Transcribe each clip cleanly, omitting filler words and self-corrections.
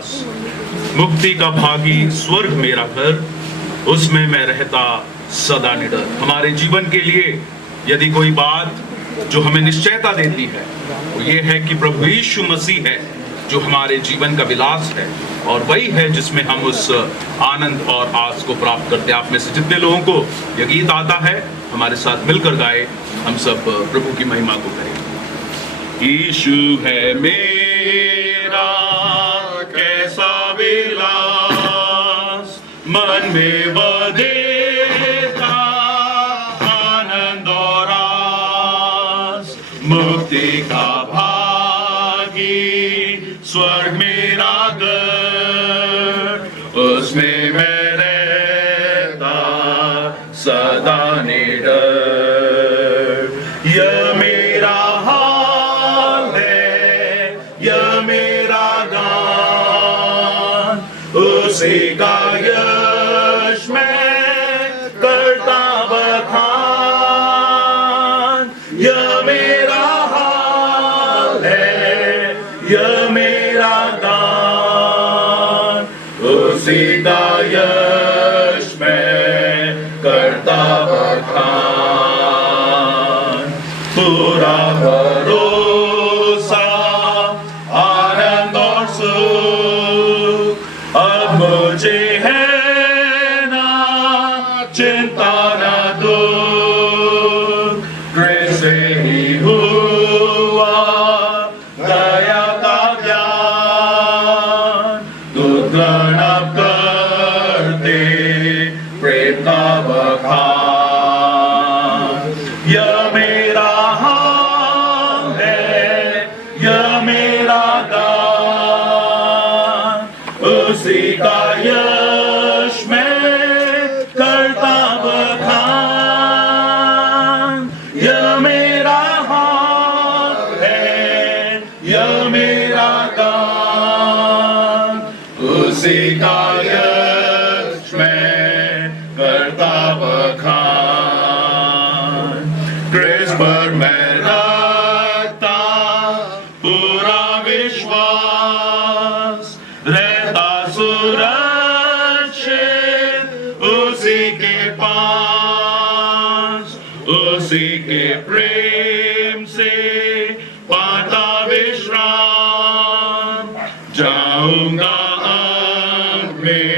निवास, मुक्ति का भागी स्वर्ग मेरा घर, उसमें मैं रहता सदा निडर। हमारे जीवन के लिए यदि कोई बात जो हमें निश्चयता देती है वो ये है कि प्रभु यीशु मसीह है जो हमारे जीवन का विलास है, और वही है जिसमें हम उस आनंद और आस को प्राप्त करते हैं। आप में से जितने लोगों को यह गीत आता है हमारे साथ मिलकर गाए, हम सब प्रभु की महिमा को करें। यीशु है मेरा कैसा विलास, मन में बधेता आनंद और आस, मुक्ति का भागी स्वर्ग मेरा घर, उसमें मैं रहता सदा निडर। यह मेरा हाल है, यह मेरा गान, उसी का यश मैं करता बखान। यह मेरा हाल है, यह मेरा गान, उसी का यश मैं करता बखान। पूरा भरोसा आनंद और सुख अब मुझे है ना, चिंता ना दुख, कैसे ही हुआ दया का ज्ञान, दूत गण अब करते प्रेम का बखान। यह मेरा हाल है, यह मेरा गान, उसी का यश मैं करता बखान। यह मेरा हाल है, यह मेरा गान, उसी का यश मैं करता बखान। क्रूस पर मैं रखता पूरा विश्वास, रहता सुरक्षित उसी के पास, उसी के प्रेम से पाता विश्राम, जाऊंगा अंत में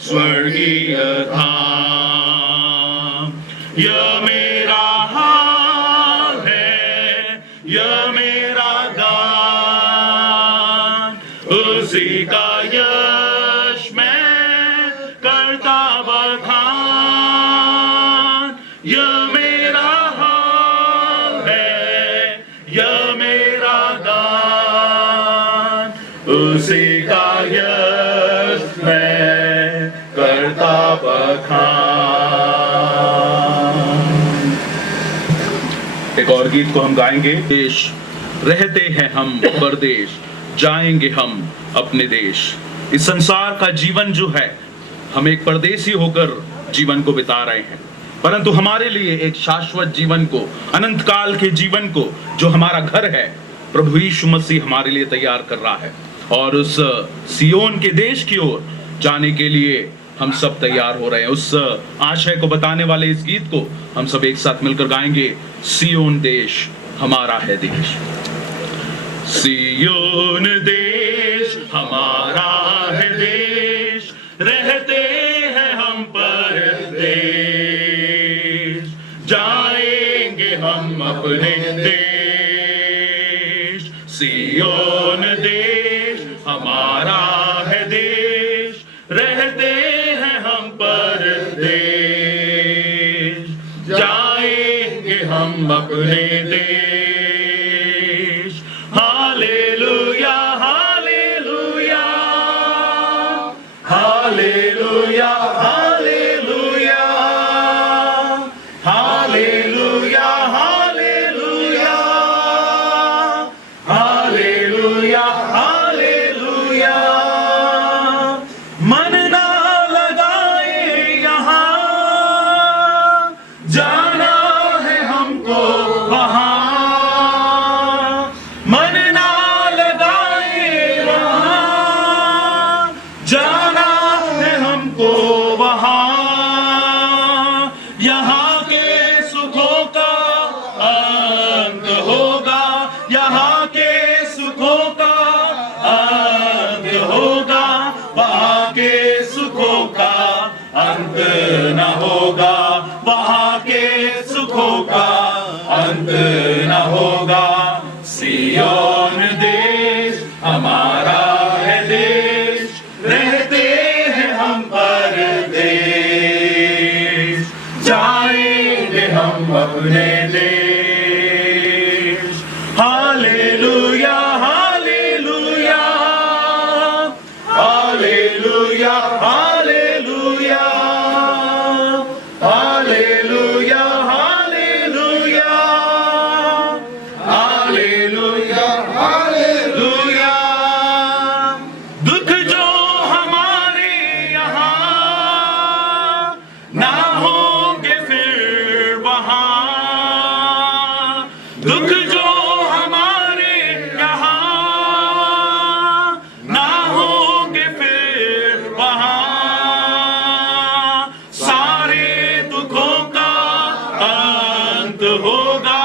स्वर्गीय धाम। यह मेरा हाल है, यह मेरा गान, उसी का यश मैं करता बखान। यह मेरा हाल है, यह मेरा गान, उसी का यश मैं करता बखान। एक और गीत को हम गाएंगे। देश रहते हैं हम परदेश, जाएंगे हम अपने देश। इस संसार का जीवन जो है, हम एक परदेसी होकर जीवन को बिता रहे हैं, परंतु हमारे लिए एक शाश्वत जीवन को, अनंत काल के जीवन को, जो हमारा घर है, प्रभु यीशु मसीह हमारे लिए तैयार कर रहा है। और उस सियोन के देश की ओर जाने के लिए हम सब तैयार हो रहे हैं। उस आशय को बताने वाले इस गीत को हम सब एक साथ मिलकर गाएंगे। सियोन देश हमारा है देश। सियोन देश हमारा है देश, रहते हैं हम परदेश, जाएंगे हम अपने देश। सियोन देश हमारा है देश, रहते हैं हम परदेश, जाएंगे हम अपने देश। Hallelujah hallelujah hallelujah hallelujah hallelujah hallelujah hallelujah hallelujah. मन ना लगाए यहाँ, जाना है हमको वहाँ, अंत न होगा, वहाँ के सुखों का अंत न होगा। सियोन देश हमारा है देश, रहते हैं हम परदेश, जाएंगे हम अपने देश। Hallelujah hallelujah hallelujah hallelujah hallelujah hallelujah hallelujah hallelujah. दुख जो हमारे यहाँ ना होंगे फिर वहाँ, दुख जो हमारे यहाँ ना होंगे फिर वहाँ, सारे दुखों का अंत होगा,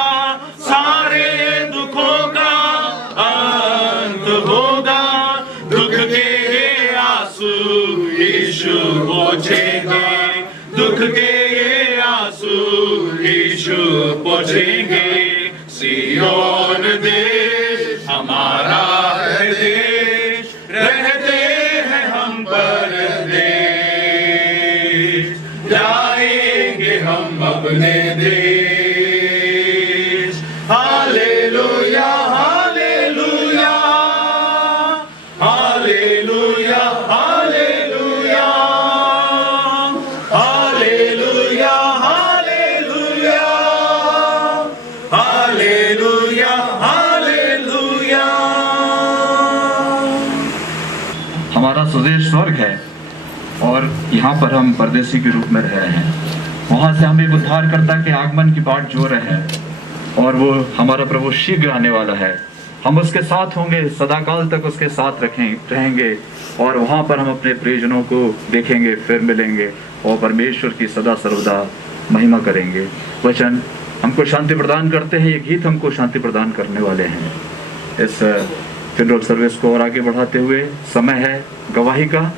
सारे दुखों का अंत होगा। दुख के ये आंसू यीशु पोंछेंगे, दुख के ये आंसू यीशु पोंछेंगे। सियोन देश हमारा है देश, रहते हैं हम परदेश, जाएंगे हम अपने देश। Hallelujah hallelujah hallelujah hallelujah hallelujah hallelujah hallelujah hallelujah. हमारा स्वदेश स्वर्ग है और यहाँ पर हम परदेसी के रूप में रह रहे हैं। वहाँ से हम एक उद्धारकर्ता के आगमन की बाट जो रहे हैं और वो हमारा प्रभु शीघ्र आने वाला है। हम उसके साथ होंगे, सदाकाल तक उसके साथ रहेंगे और वहाँ पर हम अपने प्रियजनों को देखेंगे, फिर मिलेंगे और परमेश्वर की सदा सर्वदा महिमा करेंगे। वचन हमको शांति प्रदान करते हैं, ये गीत हमको शांति प्रदान करने वाले हैं। इस फ्यूनरल सर्विस को और आगे बढ़ाते हुए समय है गवाही का।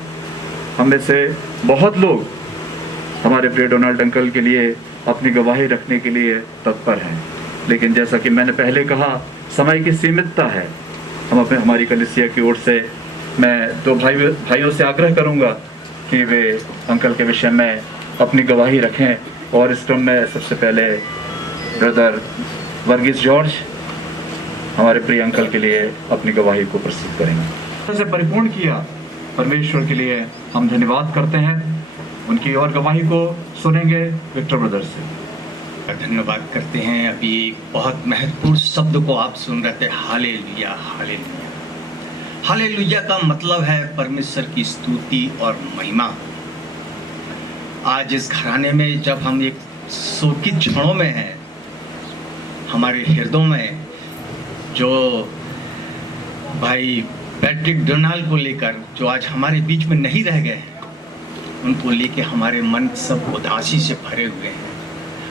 हम में से बहुत लोग हमारे प्रिय डोनाल्ड अंकल के लिए अपनी गवाही रखने के लिए तत्पर हैं, लेकिन जैसा कि मैंने पहले कहा, समय की सीमितता है। हमारी कलीसिया की ओर से मैं दो भाइयों से आग्रह करूंगा कि वे अंकल के विषय में अपनी गवाही रखें और इस क्रम में सबसे पहले ब्रदर वर्गीस जॉर्ज हमारे प्रिय अंकल के लिए अपनी गवाही को प्रस्तुत करेंगे। से परिपूर्ण किया परमेश्वर के लिए हम धन्यवाद करते हैं। उनकी और गवाही को सुनेंगे विक्टर ब्रदर से। धन्यवाद करते हैं। अभी एक बहुत महत्वपूर्ण शब्द को आप सुन रहे थे, हालेलुया हालेलुया। हालेलुया का मतलब है परमेश्वर की स्तुति और महिमा। आज इस घराने में जब हम एक शोकित क्षणों में हैं, हमारे हृदयों में जो भाई पैट्रिक डोनाल्ड को लेकर जो आज हमारे बीच में नहीं रह गए हैं, उनको लेके हमारे मन सब उदासी से भरे हुए हैं।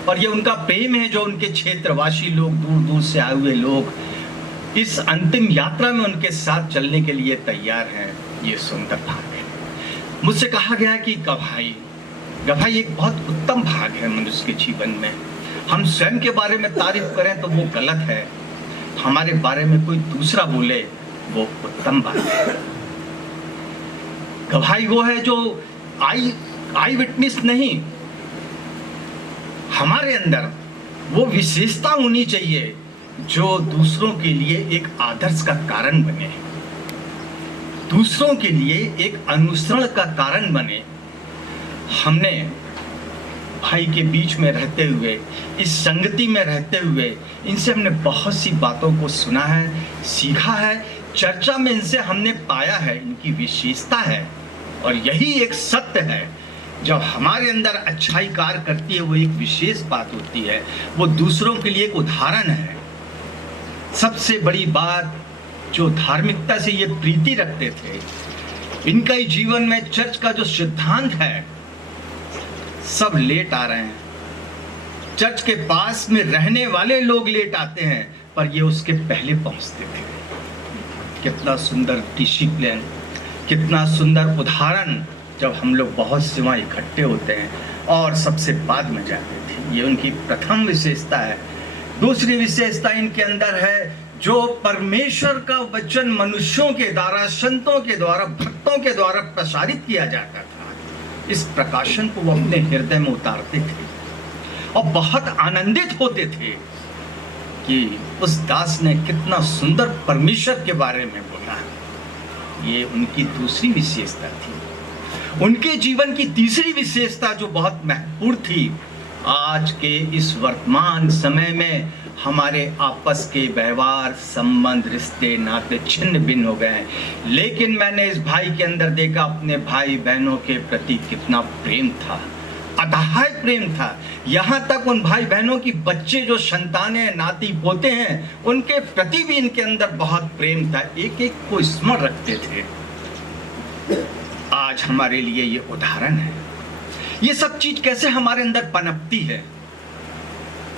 और ये उनका प्रेम है जो उनके क्षेत्रवासी लोग, दूर दूर से आए हुए लोग इस अंतिम यात्रा में उनके साथ चलने के लिए तैयार हैं। ये सुंदर भाग है। मुझसे कहा गया कि गवाही एक बहुत उत्तम भाग है मनुष्य के जीवन में। हम स्वयं के बारे में तारीफ करें तो वो गलत है, हमारे बारे में कोई दूसरा बोले वो उत्तम बात है। गवाही वो है जो आई विटनेस नहीं, हमारे अंदर वो विशेषता होनी चाहिए जो दूसरों के लिए एक आदर्श का कारण बने, दूसरों के लिए एक अनुसरण का कारण बने। हमने भाई के बीच में रहते हुए, इस संगति में रहते हुए इनसे हमने बहुत सी बातों को सुना है, सीखा है, चर्चा में इनसे हमने पाया है इनकी विशेषता है। और यही एक सत्य है, जब हमारे अंदर अच्छाई कार्य करती है वो एक विशेष बात होती है, वो दूसरों के लिए एक उदाहरण है। सबसे बड़ी बात जो धार्मिकता से ये प्रीति रखते थे, इनका ही जीवन में चर्च का जो सिद्धांत है, सब लेट आ रहे हैं। चर्च के पास में रहने वाले लोग लेट आते हैं, पर ये उसके पहले पहुंचते थे। कितना सुंदर डिसिप्लिन, कितना सुंदर उदाहरण जब हम लोग बहुत से वहाँ इकट्ठे होते हैं और सबसे बाद में जाते थे। ये उनकी प्रथम विशेषता है। दूसरी विशेषता इनके अंदर है, जो परमेश्वर का वचन मनुष्यों के द्वारा, संतों के द्वारा, भक्तों के द्वारा प्रसारित किया जाता था, इस प्रकाशन को वो अपने हृदय में उतारते थे और बहुत आनंदित होते थे कि उस दास ने कितना सुंदर परमेश्वर के बारे में बोला। ये उनकी दूसरी विशेषता थी। उनके जीवन की तीसरी विशेषता जो बहुत महत्वपूर्ण थी, आज के इस वर्तमान समय में हमारे आपस के व्यवहार, संबंध, रिश्ते, नाते छिन्न भिन्न हो गए हैं, लेकिन मैंने इस भाई के अंदर देखा अपने भाई बहनों के प्रति कितना प्रेम था, अथाह प्रेम था। यहाँ तक उन भाई बहनों की बच्चे जो संतानें, नाती पोते हैं, उनके प्रति भी इनके अंदर बहुत प्रेम था, एक एक को स्मरण रखते थे। आज हमारे लिए ये उदाहरण है। ये सब चीज कैसे हमारे अंदर पनपती है,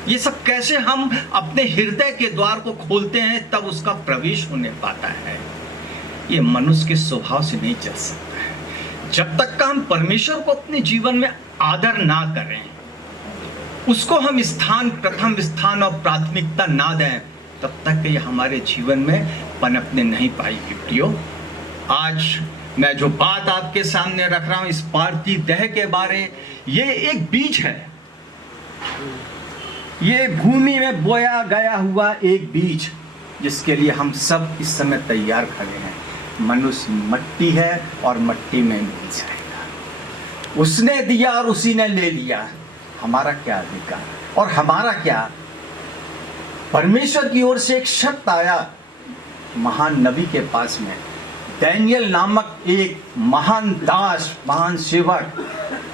ये सब कैसे हम अपने हृदय के द्वार को खोलते हैं तब उसका प्रवेश होने पाता है। ये मनुष्य के स्वभाव से नहीं चल सकता है। जब तक का हम परमेश्वर को अपने जीवन में आदर ना करें, उसको हम स्थान, प्रथम स्थान और प्राथमिकता ना दें, तब तक ये हमारे जीवन में पनपने नहीं पाएगी। प्रियो, आज मैं जो बात आपके सामने रख रहा हूं इस पार्थिव देह के बारे, ये एक बीज है। ये भूमि में बोया गया हुआ एक बीज, जिसके लिए हम सब इस समय तैयार खड़े हैं। मनुष्य मट्टी है और मट्टी में मिल जाएगा। उसने दिया और उसी ने ले लिया। हमारा क्या अधिकार और हमारा क्या? परमेश्वर की ओर से एक शब्द आया महान नबी के पास में, डैनियल नामक एक महान दास, महान सेवक,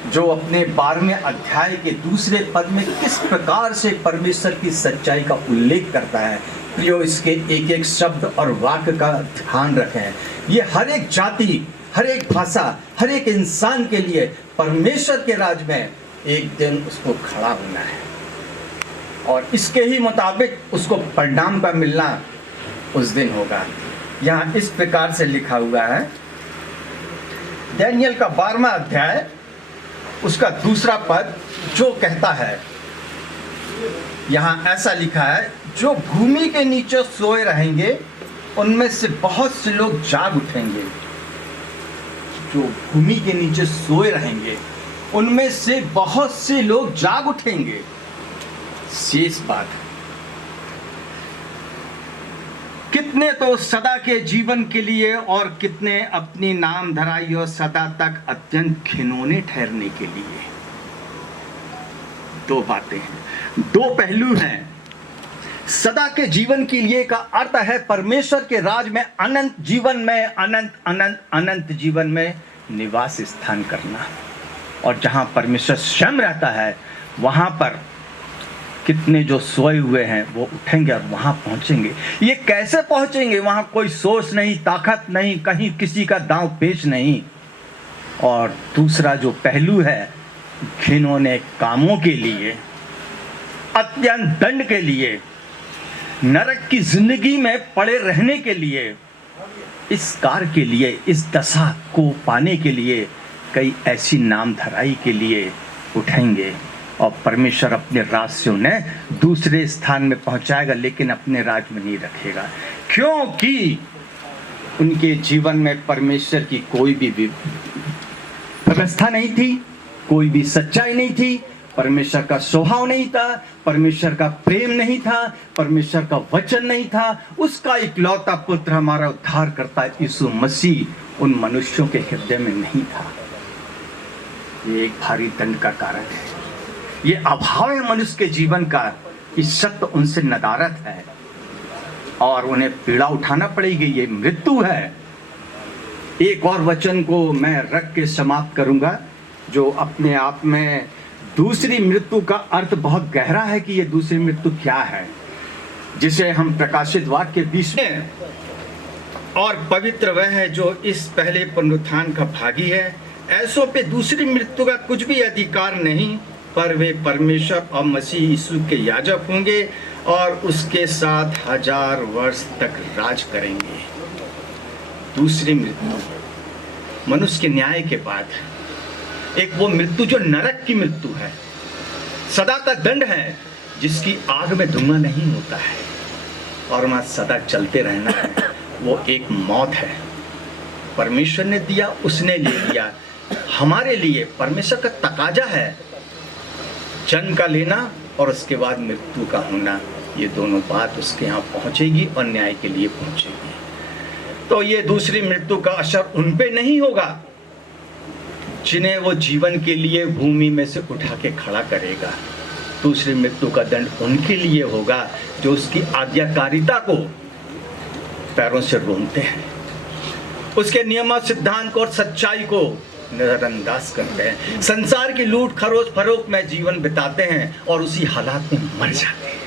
जो अपने 12वें अध्याय के दूसरे पद में किस प्रकार से परमेश्वर की सच्चाई का उल्लेख करता है। प्रियो, इसके एक एक शब्द और वाक्य का ध्यान रखें। ये हर एक जाति, हर एक भाषा, हर एक इंसान के लिए परमेश्वर के राज में एक दिन उसको खड़ा होना है और इसके ही मुताबिक उसको परिणाम का मिलना उस दिन होगा। यहाँ इस प्रकार से लिखा हुआ है, डैनियल का 12वां अध्याय उसका दूसरा पद जो कहता है, यहाँ ऐसा लिखा है, जो भूमि के नीचे सोए रहेंगे उनमें से बहुत से लोग जाग उठेंगे। जो भूमि के नीचे सोए रहेंगे उनमें से बहुत से लोग जाग उठेंगे। शेष बात है, कितने तो सदा के जीवन के लिए और कितने अपनी नाम धराई और सदा तक अत्यंत घिनौने ठहरने के लिए। दो बातें हैं, दो पहलू हैं। सदा के जीवन के लिए का अर्थ है परमेश्वर के राज में, अनंत जीवन में, अनंत अनंत अनंत जीवन में निवास स्थान करना। और जहां परमेश्वर स्वयं रहता है वहां पर कितने जो सोए हुए हैं वो उठेंगे और वहां पहुंचेंगे। ये कैसे पहुंचेंगे? वहां कोई सोर्स नहीं, ताकत नहीं, कहीं किसी का दांव पेच नहीं। और दूसरा जो पहलू है, घिनौने कामों के लिए, अत्यंत दंड के लिए, नरक की जिंदगी में पड़े रहने के लिए, इस कार्य के लिए, इस दशा को पाने के लिए कई ऐसी नाम धराई के लिए उठेंगे और परमेश्वर अपने राज से उन्हें दूसरे स्थान में पहुंचाएगा, लेकिन अपने राज में नहीं रखेगा, क्योंकि उनके जीवन में परमेश्वर की कोई भी व्यवस्था नहीं थी, कोई भी सच्चाई नहीं थी, परमेश्वर का स्वभाव नहीं था, परमेश्वर का प्रेम नहीं था, परमेश्वर का वचन नहीं था। उसका इकलौता पुत्र हमारा उद्धारकर्ता यीशु मसीह उन मनुष्यों के हृदय में नहीं था। ये एक भारी दंड का कारण है। ये अभाव है मनुष्य के जीवन का कि सत्य उनसे नदारत है और उन्हें पीड़ा उठाना पड़ेगी। ये मृत्यु है। एक और वचन को मैं रख के समाप्त करूंगा, जो अपने आप में दूसरी मृत्यु का अर्थ बहुत गहरा है कि ये दूसरी मृत्यु क्या है, जिसे हम प्रकाशित वाक्य के 20 में, और पवित्र वह है जो इस पहले पुनरुत्थान का भागी है। ऐसों पे दूसरी मृत्यु का कुछ भी अधिकार नहीं, पर वे परमेश्वर और मसीह यीशु के याजक होंगे और उसके साथ 1000 वर्ष तक राज करेंगे। दूसरी मृत्यु मनुष्य के न्याय के बाद एक वो मृत्यु जो नरक की मृत्यु है, सदा का दंड है, जिसकी आग में धुआं नहीं होता है और वहां सदा चलते रहना है, वो एक मौत है। परमेश्वर ने दिया, उसने ले लिया। हमारे लिए परमेश्वर का तकाजा है जन्म का लेना और उसके बाद मृत्यु का होना। ये दोनों बात उसके यहाँ पहुंचेगी और न्याय के लिए पहुंचेगी। तो ये दूसरी मृत्यु का असर उन पे नहीं होगा जिन्हें वो जीवन के लिए भूमि में से उठा के खड़ा करेगा। दूसरी मृत्यु का दंड उनके लिए होगा जो उसकी आज्ञाकारिता को पैरों से रोनते हैं, उसके नियम सिद्धांत को और सच्चाई को नजरअंदाज करते हैं, संसार की लूट खरोच फरोख्त में जीवन बिताते हैं और उसी हालात में मर जाते हैं।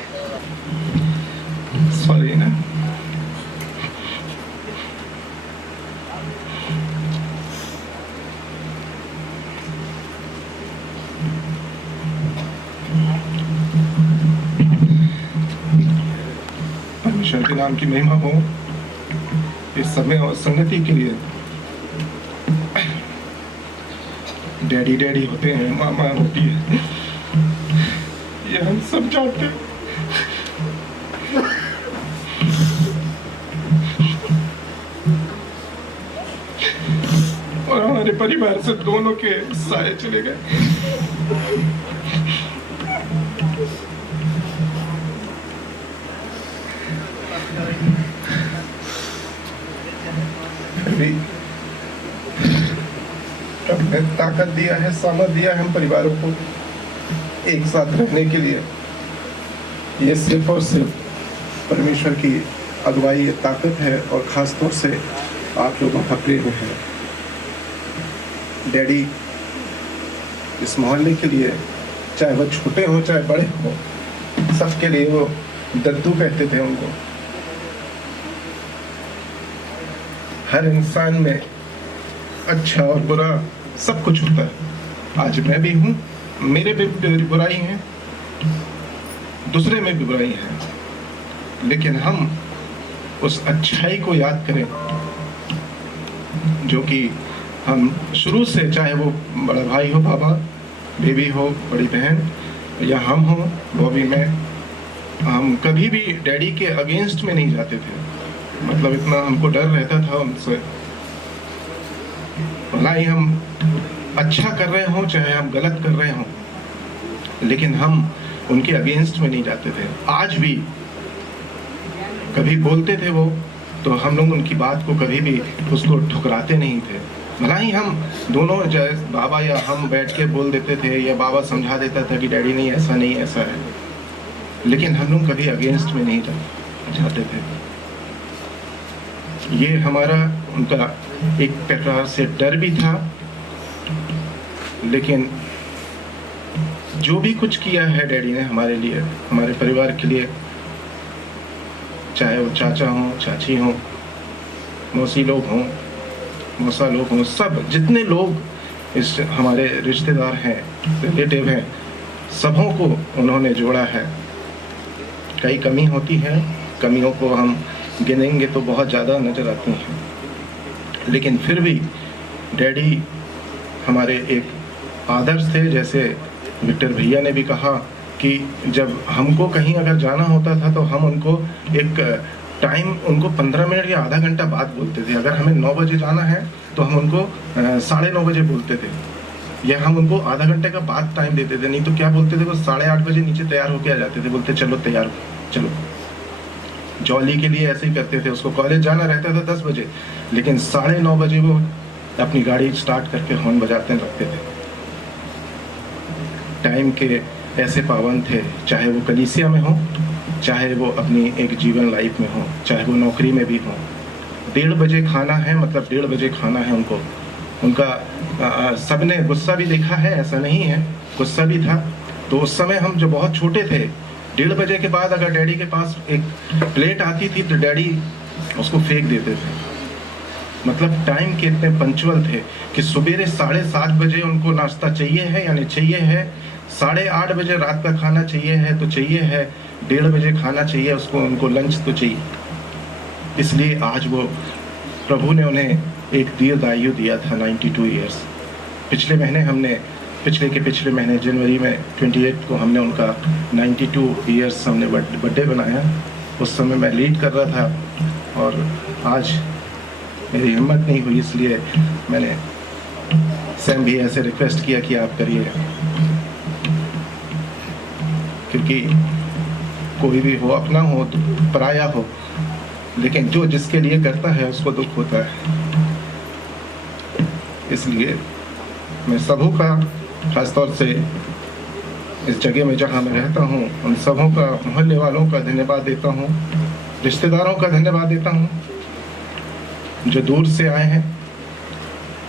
सॉरी ना, परमेश्वर के नाम की महिमा हो इस समय और संगति के लिए। डैडी डैडी होते हैं, मामा होती है, ये हम सब जानते हैं। और हमारे परिवार से दोनों के साए चले गए। रब ने ताकत दिया है, सामर्थ दिया है हम परिवारों को एक साथ रहने के लिए। ये सिर्फ और सिर्फ परमेश्वर की अगुवाई, ये ताकत है और खास तौर से आप लोगों का प्रेम है। डैडी इस मोहल्ले के लिए, चाहे वो छोटे हो चाहे बड़े हो, सबके लिए वो दद्दू कहते थे उनको। हर इंसान में अच्छा और बुरा सब कुछ होता है। आज मैं भी हूँ, मेरे में भी बुराई है, दूसरे में भी बुराई है, लेकिन हम उस अच्छाई को याद करें जो कि हम शुरू से, चाहे वो बड़ा भाई हो, बाबा, बेबी हो, बड़ी बहन या हम हो, बॉबी में, हम कभी भी डैडी के अगेंस्ट में नहीं जाते थे। मतलब इतना हमको डर रहता था उनसे, भला ही हम अच्छा कर रहे हो चाहे हम गलत कर रहे हो, लेकिन हम उनके अगेंस्ट में नहीं जाते थे। आज भी कभी बोलते थे वो, तो हम लोग उनकी बात को कभी भी उसको ठुकराते नहीं थे। भला ही हम दोनों, चाहे बाबा या हम बैठ के बोल देते थे या बाबा समझा देता था कि डैडी नहीं ऐसा नहीं ऐसा है, लेकिन हम लोग कभी अगेंस्ट में नहीं जाते थे। ये हमारा उनका एक प्रकार से डर भी था, लेकिन जो भी कुछ किया है डैडी ने हमारे लिए, हमारे परिवार के लिए, चाहे वो चाचा हो, चाची हो, मौसी लोग हों, मौसा लोग हों, सब जितने लोग इस हमारे रिश्तेदार हैं, रिलेटिव हैं, सबों को उन्होंने जोड़ा है। कई कमी होती है, कमियों को हम गिनेंगे तो बहुत ज़्यादा नज़र आती हैं, लेकिन फिर भी डैडी हमारे एक आदर्श थे। जैसे विक्टर भैया ने भी कहा कि जब हमको कहीं अगर जाना होता था तो हम उनको एक टाइम, उनको 15 मिनट या आधा घंटा बाद बोलते थे। अगर हमें 9 बजे जाना है तो हम उनको 9:30 बजे बोलते थे, या हम उनको आधा घंटे का बाद टाइम देते थे। नहीं तो क्या बोलते थे, वो 8:30 बजे नीचे तैयार होके आ जाते थे, बोलते चलो तैयार हो, चलो। जॉली के लिए ऐसे ही करते थे, उसको कॉलेज जाना रहता था 10 बजे, लेकिन 9:30 बजे वो अपनी गाड़ी स्टार्ट करके हॉर्न बजाते रखते थे। टाइम के ऐसे पाबंद थे, चाहे वो कलीसिया में हो, चाहे वो अपनी एक जीवन लाइफ में हो, चाहे वो नौकरी में भी हो। 1:30 बजे खाना है, मतलब 1:30 बजे खाना है उनको। उनका सबने गुस्सा भी देखा है, ऐसा नहीं है, गुस्सा भी था। तो उस समय हम जो बहुत छोटे थे, 1:30 बजे के बाद अगर डैडी के पास एक प्लेट आती थी तो डैडी उसको फेंक देते थे। मतलब टाइम के इतने पंचुअल थे कि सुबेरे 7:30 बजे उनको नाश्ता चाहिए है यानी चाहिए है, 8:30 बजे रात का खाना चाहिए है तो चाहिए है, 1:30 बजे खाना चाहिए उसको, उनको लंच तो चाहिए। इसलिए आज वो प्रभु ने उन्हें एक दीर्घायु दिया था, 92 ईयर्स। पिछले महीने जनवरी में 28 को हमने उनका 92 ईयर्स हमने बर्थडे बनाया। उस समय मैं लीड कर रहा था और आज मेरी हिम्मत नहीं हुई, इसलिए मैंने सैम भी ऐसे रिक्वेस्ट किया कि आप करिए, क्योंकि कोई भी हो, अपना हो तो पराया हो, लेकिन जो जिसके लिए करता है उसको दुख होता है। इसलिए मैं सबों का, खासतौर से इस जगह में जहाँ मैं रहता हूँ, उन सबों का, मोहल्ले वालों का धन्यवाद देता हूँ, रिश्तेदारों का धन्यवाद देता हूँ जो दूर से आए हैं,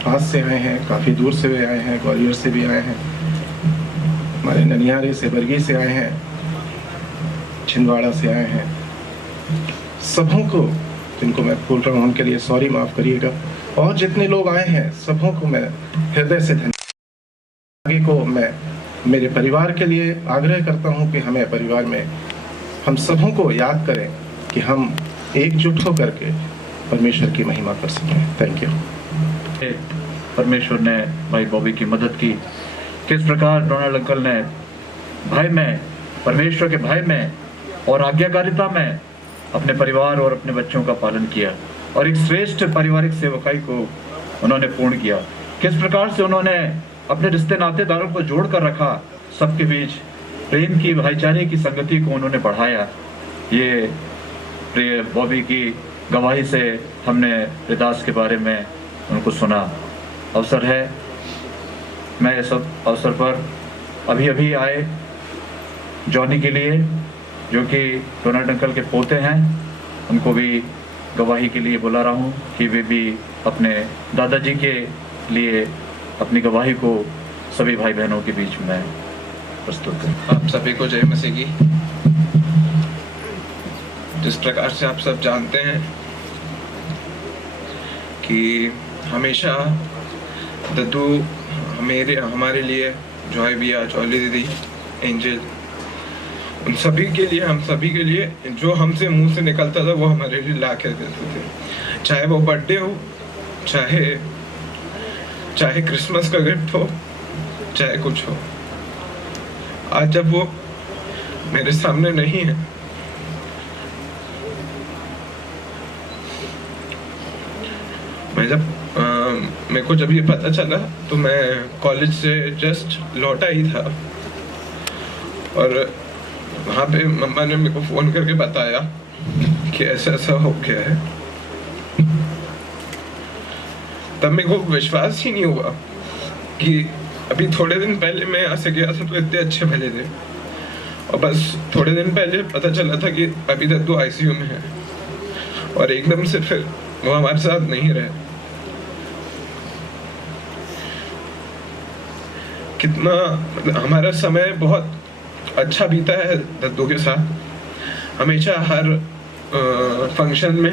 पास से आए हैं, काफ़ी दूर से भी आए हैं, ग्वालियर से भी आए हैं, हमारे ननिहारे से, बरगी से आए हैं, छिंदवाड़ा से आए हैं। सबों को जिनको मैं भूल रहा हूँ उनके लिए सॉरी, माफ़ करिएगा। और जितने लोग आए हैं सबों को मैं हृदय से धन्यवाद। आगे को मैं मेरे परिवार के लिए आग्रह करता हूँ कि हमें परिवार में हम सबों को याद करें कि हम एकजुट होकर के परमेश्वर की महिमा कर सकें। Thank you. परमेश्वर ने भाई बॉबी की मदद की, किस प्रकार डोनाल्ड अंकल ने भाई में, परमेश्वर के भाई में और आज्ञाकारिता में अपने परिवार और अपने बच्चों का पालन किया और एक श्रेष्ठ पारिवारिक सेवकाई को उन्होंने पूर्ण किया। किस प्रकार से उन्होंने अपने रिश्ते नातेदारों को जोड़ कर रखा, सबके बीच प्रेम की, भाईचारे की संगति को उन्होंने बढ़ाया। ये प्रिय बॉबी की गवाही से हमने रिदास के बारे में उनको सुना। अवसर है, मैं इस अवसर पर अभी आए जॉनी के लिए, जो कि डोनाल्ड अंकल के पोते हैं, उनको भी गवाही के लिए बुला रहा हूँ कि वे भी अपने दादाजी के लिए अपनी गवाही को सभी भाई बहनों के बीच में प्रस्तुत करें। आप सभी को जय मसीह की। जिस प्रकार से आप सब जानते हैं कि हमेशा दद्दू हमारे लिए, जॉय भैया, जॉली दीदी, एंजल, उन सभी के लिए, हम सभी के लिए जो हमसे मुंह से निकलता था वो हमारे लिए ला के देते थे। चाहे वो बर्थडे हो, चाहे क्रिसमस का गिफ्ट हो, चाहे कुछ हो। आज जब वो मेरे सामने नहीं है, मेरे को जब ये पता चला तो मैं कॉलेज से जस्ट लौटा ही था और वहाँ पे मम्मा ने मेरे को फोन करके बताया कि ऐसा ऐसा हो गया है। तब मेरे को विश्वास ही नहीं हुआ कि अभी थोड़े दिन पहले मैं यहाँ से गया था तो इतने अच्छे भले थे, और बस थोड़े दिन पहले पता चला था कि अभी तक तो आईसीयू में है और एकदम से फिर वो हमारे साथ नहीं रहे। कितना हमारा समय बहुत अच्छा बीता है दद्दू के साथ। हमेशा हर फंक्शन में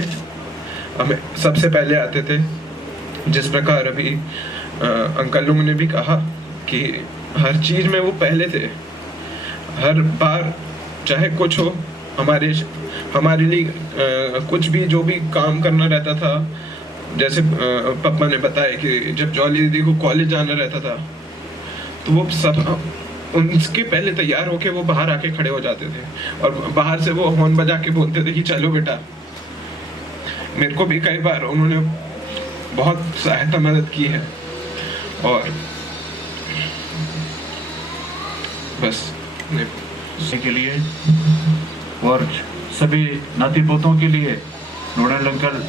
हमें सबसे पहले आते थे। जिस प्रकार अभी अंकल लोगों ने भी कहा कि हर चीज़ में वो पहले थे। हर बार चाहे कुछ हो, हमारे लिए कुछ भी जो भी काम करना रहता था, जैसे पापा ने बताया कि जब जॉली दीदी को कॉलेज जाना रहता था तो वो सब उनके पहले तैयार होके वो बाहर आके खड़े हो जाते थे और बाहर से वो हॉर्न बजा के बोलते थे कि चलो बेटा। मेरे को भी कई बार उन्होंने बहुत सहायता मदद की है। और बस के लिए और सभी नाती पोतों के लिए डोनाल्ड अंकल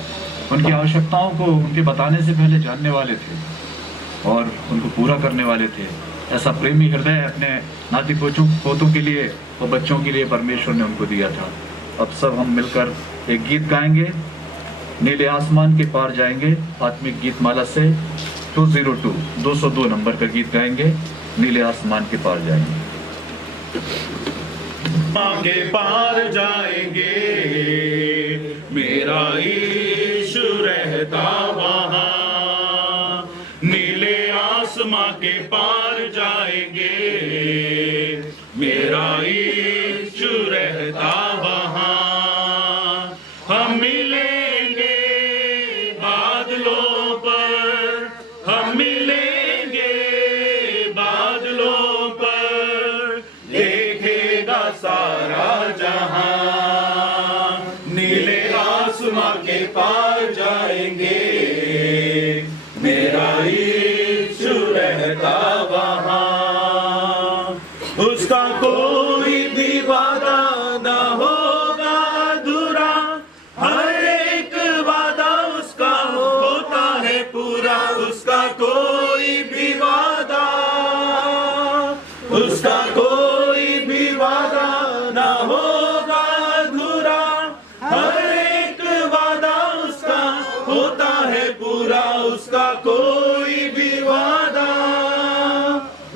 उनकी आवश्यकताओं को उनके बताने से पहले जानने वाले थे और उनको पूरा करने वाले थे। ऐसा प्रेमी हृदय अपने नाती पोतों के लिए और बच्चों के लिए परमेश्वर ने उनको दिया था। अब सब हम मिलकर एक गीत गाएंगे, नीले आसमान के पार जाएंगे, आत्मिक गीत माला से 202 नंबर का गीत गाएंगे, नीले आसमान के पार जाएंगे। के पार जाएंगे, मेरा यीशु रहता वहाँ। नीले आसमां के पार जाएंगे, मेरा यीशु रहता वहाँ। हम मिलेंगे बादलों पर, हम मिलेंगे पार जाएंगे, मेरा यीशु रहता वहाँ। उसका कोई भी वादा ना होगा अधूरा, हर एक वादा उसका होता है पूरा। उसका कोई भी वादा, उसका कोई भी वादा ना होगा अधूरा, हर एक वादा उसका होता है पूरा। उसका कोई भी वादा,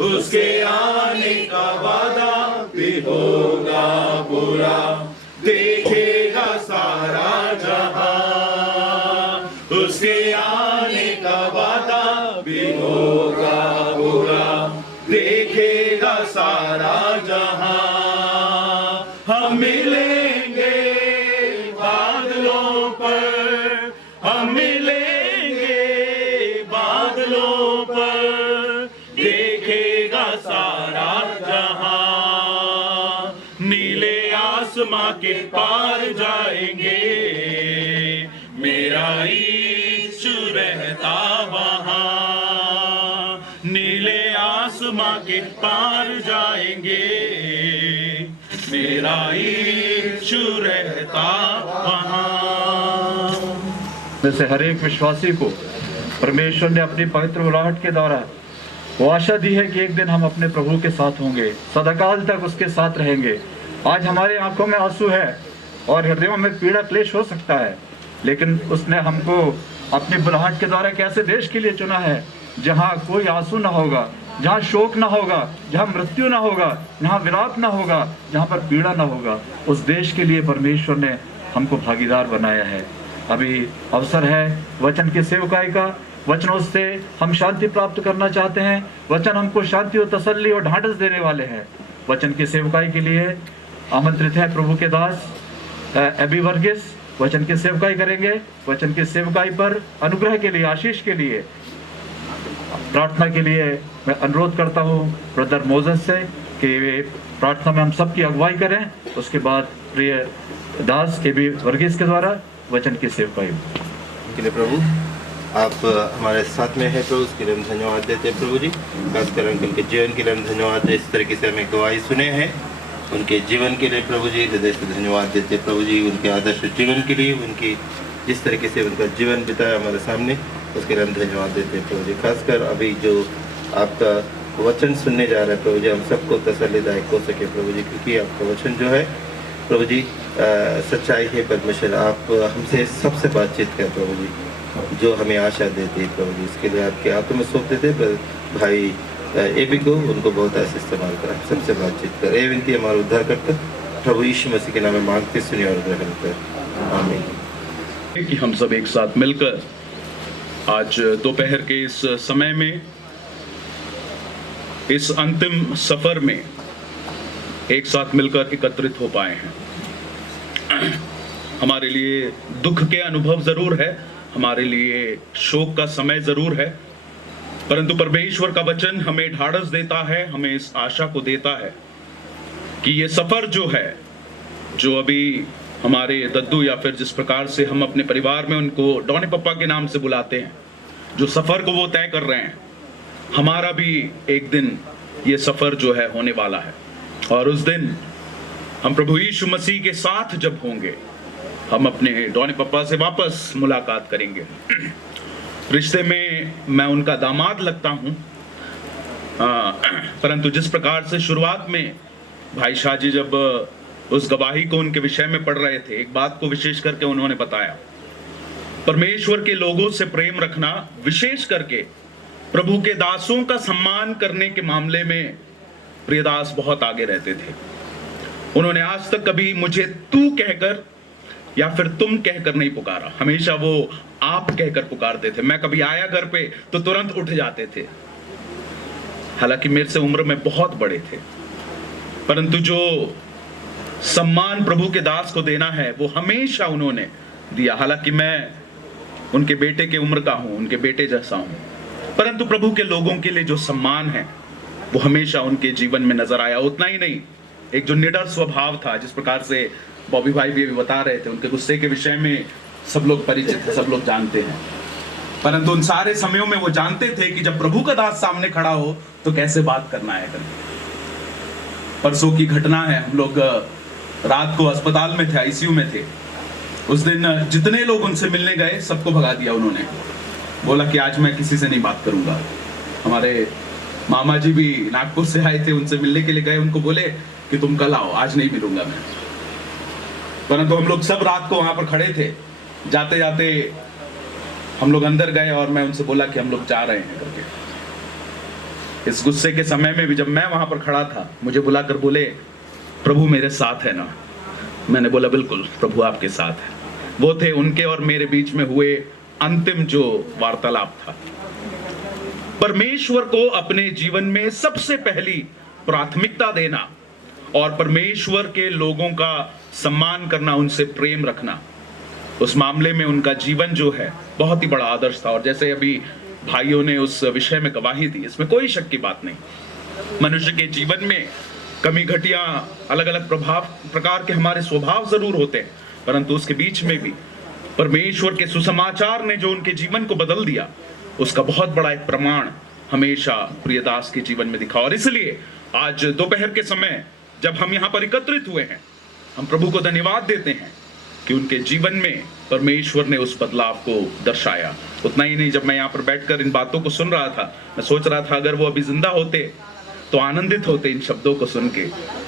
उसके आने का वादा भी होगा पूरा। देखेगा सारा जहां, उसके आने का वादा भी होगा पूरा। देखेगा सारा जहां, हम मिलेंगे बादलों पर, हम मिलेंगे बादलों पर। देखेगा सारा जहां, नीले आसमां के पार जाएंगे, मेरा यीशु रहता वहाँ। नीले आसमां के पार जाएंगे, मेरा यीशु रहता वहाँ। जैसे हर एक विश्वासी को परमेश्वर ने अपनी पवित्र बुलाहट के द्वारा वो आशा दी है कि एक दिन हम अपने प्रभु के साथ होंगे, सदाकाल तक उसके साथ रहेंगे। आज हमारे आंखों में आंसू है और हृदयों में पीड़ा क्लेश हो सकता है, लेकिन उसने हमको अपनी बुलाहट के द्वारा एक ऐसे देश के लिए चुना है जहाँ कोई आंसू ना होगा, जहाँ शोक ना होगा, जहाँ मृत्यु ना होगा, जहाँ विलाप ना होगा, जहाँ पर पीड़ा ना होगा। उस देश के लिए परमेश्वर ने हमको भागीदार बनाया है। अभी अवसर है वचन की सेवकाई का। वचनों से हम शांति प्राप्त करना चाहते हैं। वचन हमको शांति और तसल्ली और ढांढस देने वाले हैं। वचन की सेवकाई के लिए आमंत्रित है प्रभु के दास एबी वर्गीस वचन की सेवकाई करेंगे। वचन की सेवकाई पर अनुग्रह के लिए, आशीष के लिए, प्रार्थना के लिए मैं अनुरोध करता हूँ ब्रदर मोजेस से कि वे प्रार्थना में हम सब की अगुवाई करें। उसके बाद प्रिय दास एबी वर्गीस के द्वारा वचन की सेवकाई के लिए प्रभु आप हमारे साथ में है प्रभु, उसके लिए हम धन्यवाद देते हैं प्रभु जी। खासकर अंकल के जीवन के लिए हम धन्यवाद देते, इस तरीके से हमें गवाही सुने हैं उनके जीवन के लिए प्रभु जी हृदय से धन्यवाद देते हैं प्रभु जी। उनके आदर्श जीवन के लिए, उनकी जिस तरीके से उनका जीवन बिताया हमारे सामने, उसके लिए हम धन्यवाद देते हैं प्रभु जी। खासकर अभी जो आपका वचन सुनने जा रहा है प्रभु जी, हम सबको तसल्लीदायक हो सके प्रभु जी, क्योंकि आपका वचन जो है प्रभु जी सच्चाई है। परमेश्वर आप हमसे सबसे बातचीत कर प्रभु जी, जो हमें आशा देती है प्रभु जी, इसके लिए आपके हाथों में सौंप देते भाई एबी को, उनको बहुत ऐसे इस्तेमाल कर सबसे बातचीत कर। ये विनती हमारा उद्धार करता प्रभु यीशु मसीह के नाम में मांगते, सुनिए और ग्रहण कर, आमीन। कि हम सब एक साथ मिलकर आज दोपहर के इस समय में, इस अंतिम सफर में एक साथ मिलकर एकत्रित हो पाए हैं। हमारे लिए दुख के अनुभव जरूर है, हमारे लिए शोक का समय जरूर है, परंतु परमेश्वर का वचन हमें ढाढ़स देता है, हमें इस आशा को देता है कि ये सफर जो है, जो अभी हमारे दद्दू या फिर जिस प्रकार से हम अपने परिवार में उनको डॉनी पप्पा के नाम से बुलाते हैं, जो सफर को वो तय कर रहे हैं, हमारा भी एक दिन ये सफर जो है होने वाला है। और उस दिन हम प्रभु यीशु मसीह के साथ जब होंगे, हम अपने डॉनी पप्पा से वापस मुलाकात करेंगे। रिश्ते में मैं उनका दामाद लगता हूं, परंतु जिस प्रकार से शुरुआत में भाई शाह जी जब उस गवाही को उनके विषय में पढ़ रहे थे, एक बात को विशेष करके उन्होंने बताया, परमेश्वर के लोगों से प्रेम रखना, विशेष करके प्रभु के दासों का सम्मान करने के मामले में प्रियदास बहुत आगे रहते थे। उन्होंने आज तक कभी मुझे तू कहकर या फिर तुम कहकर नहीं पुकारा, हमेशा वो आप कहकर पुकारते थे। मैं कभी आया घर पे तो तुरंत उठ जाते थे, हालांकि मेरे से उम्र में बहुत बड़े थे, परंतु जो सम्मान प्रभु के दास को देना है वो हमेशा उन्होंने दिया। हालांकि मैं उनके बेटे के उम्र का हूं, उनके बेटे जैसा हूं, परंतु प्रभु के लोगों के लिए जो सम्मान है वो हमेशा उनके जीवन में नजर आया। उतना ही नहीं, एक जो निडर स्वभाव था, जिस प्रकार से बॉबी भाई भी बता रहे थे, उनके गुस्से के विषय में सब लोग परिचित हैं, सब लोग जानते हैं। परंतु उन सारे समयों में वो जानते थे कि जब प्रभु का दास सामने खड़ा हो तो कैसे बात करना है करके। परसों की घटना है, हम लोग रात को अस्पताल में थे, आईसीयू में थे। उस दिन जितने लोग उनसे मिलने गए सबको भगा दिया उन्होंने। बोला कि आज मैं किसी से नहीं बात करूंगा। हमारे मामा जी भी नागपुर से आए थे, उनसे मिलने के लिए गए, उनको बोले कि तुम कल आओ, आज नहीं मिलूंगा मैं। परंतु हम लोग सब रात को वहां पर खड़े थे। जाते जाते हम लोग अंदर गए और मैं उनसे बोला कि हम लोग जा रहे हैं करके। इस गुस्से के समय में भी जब मैं वहां पर खड़ा था, मुझे बुलाकर बोले प्रभु मेरे साथ है ना। मैंने बोला बिल्कुल प्रभु आपके साथ है। वो थे उनके और मेरे बीच में हुए अंतिम जो वार्तालाप था। परमेश्वर को अपने जीवन में सबसे पहली प्राथमिकता देना और परमेश्वर के लोगों का सम्मान करना, उनसे प्रेम रखना, उस मामले में उनका जीवन जो है बहुत ही बड़ा आदर्श था। और जैसे अभी भाइयों ने उस विषय में गवाही दी, इसमें कोई शक की बात नहीं। मनुष्य के जीवन में कमी घटियां, अलग अलग प्रकार के हमारे स्वभाव जरूर होते हैं, परंतु उसके बीच में भी परमेश्वर के सुसमाचार ने जो उनके जीवन को बदल दिया, उसका बहुत बड़ा एक प्रमाण हमेशा प्रियदास के जीवन में दिखा। और इसलिए आज दोपहर के समय जब हम यहाँ पर एकत्रित हुए हैं, हम प्रभु को धन्यवाद देते हैं कि उनके जीवन में परमेश्वर ने उस बदलाव को दर्शाया। उतना ही नहीं, जब मैं यहाँ पर बैठकर इन बातों को सुन रहा था, मैं सोच रहा था अगर वो अभी जिंदा होते तो आनंदित होते इन शब्दों को सुन के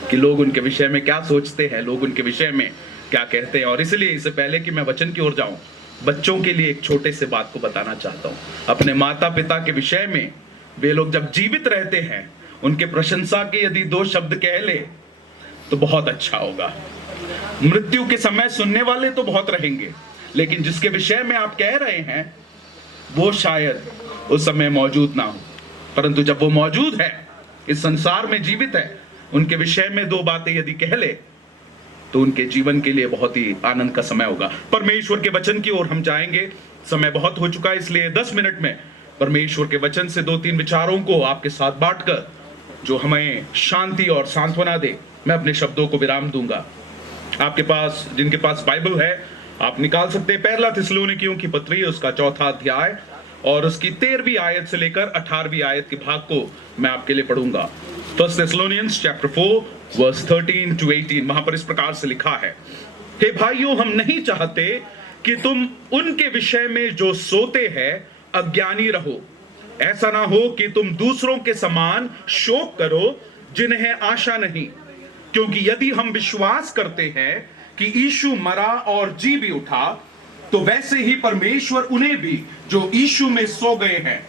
कि लोग उनके विषय में क्या सोचते हैं, लोग उनके विषय में क्या कहते हैं। और इसलिए इससे पहले कि मैं वचन की ओर जाऊं, बच्चों के लिए एक छोटे से बात को बताना चाहता हूं। अपने माता पिता के विषय में वे लोग जब जीवित रहते हैं, उनके प्रशंसा के यदि 2 शब्द कह ले तो बहुत अच्छा होगा। मृत्यु के समय सुनने वाले तो बहुत रहेंगे, लेकिन जिसके विषय में आप कह रहे हैं वो शायद उस समय मौजूद ना हो, परंतु जब वो मौजूद है, इस संसार में जीवित है, उनके विषय में 2 बातें यदि कह ले तो उनके जीवन के लिए बहुत ही आनंद का समय होगा। परमेश्वर के वचन की ओर हम जाएंगे। समय बहुत हो चुका है, इसलिए 10 मिनट में परमेश्वर के वचन से 2-3 विचारों को आपके साथ बांटकर जो हमें शांति और सांत्वना दे, मैं अपने शब्दों को विराम दूंगा। आपके पास, जिनके पास बाइबल है, आप निकाल सकते हैं। पहला थिस्सलुनीकियों की पत्री, उसका 4था अध्याय और उसकी 13वीं आयत से लेकर 18वीं आयत के भाग को मैं आपके लिए पढ़ूंगा। 1 Thessalonians chapter 4 verse 13 to 18, वहां पर इस प्रकार से लिखा है, हे भाइयों, हम नहीं चाहते कि तुम उनके विषय में जो सोते हैं अज्ञानी रहो। ऐसा ना हो कि तुम दूसरों के समान शोक करो जिन्हें आशा नहीं, क्योंकि यदि हम विश्वास करते हैं कि यीशु मरा और जी भी उठा, तो वैसे ही परमेश्वर उन्हें भी जो यीशु में सो गए हैं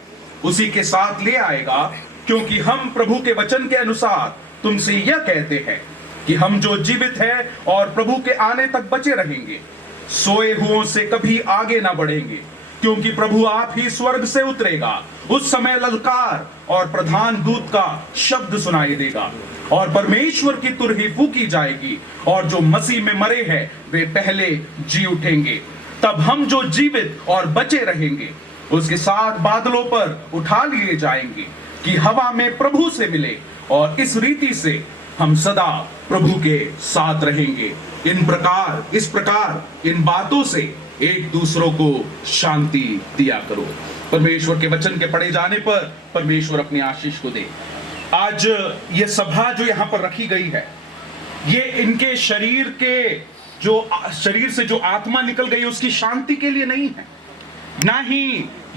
उसी के साथ ले आएगा। क्योंकि हम प्रभु के वचन के अनुसार तुमसे यह कहते हैं कि हम जो जीवित हैं और प्रभु के आने तक बचे रहेंगे, सोए हुओं से कभी आगे ना बढ़ेंगे, क्योंकि प्रभु आप ही स्वर्ग से उतरेगा। उस समय ललकार और प्रधान दूत का शब्द सुनाई देगा और परमेश्वर की तुरही फूकी जाएगी और जो मसीह में मरे हैं वे पहले जी उठेंगे। तब हम जो जीवित और बचे रहेंगे उसके साथ बादलों पर उठा लिए जाएंगे कि हवा में प्रभु से मिले, और इस रीति से हम सदा प्रभु के साथ रहेंगे। इस प्रकार इन बातों से एक दूसरों को शांति दिया करो। परमेश्वर के वचन के पढ़े जाने पर परमेश्वर अपनी आशीष को दे। आज ये सभा जो यहाँ पर रखी गई है, ये इनके शरीर से जो आत्मा निकल गई उसकी शांति के लिए नहीं है, ना ही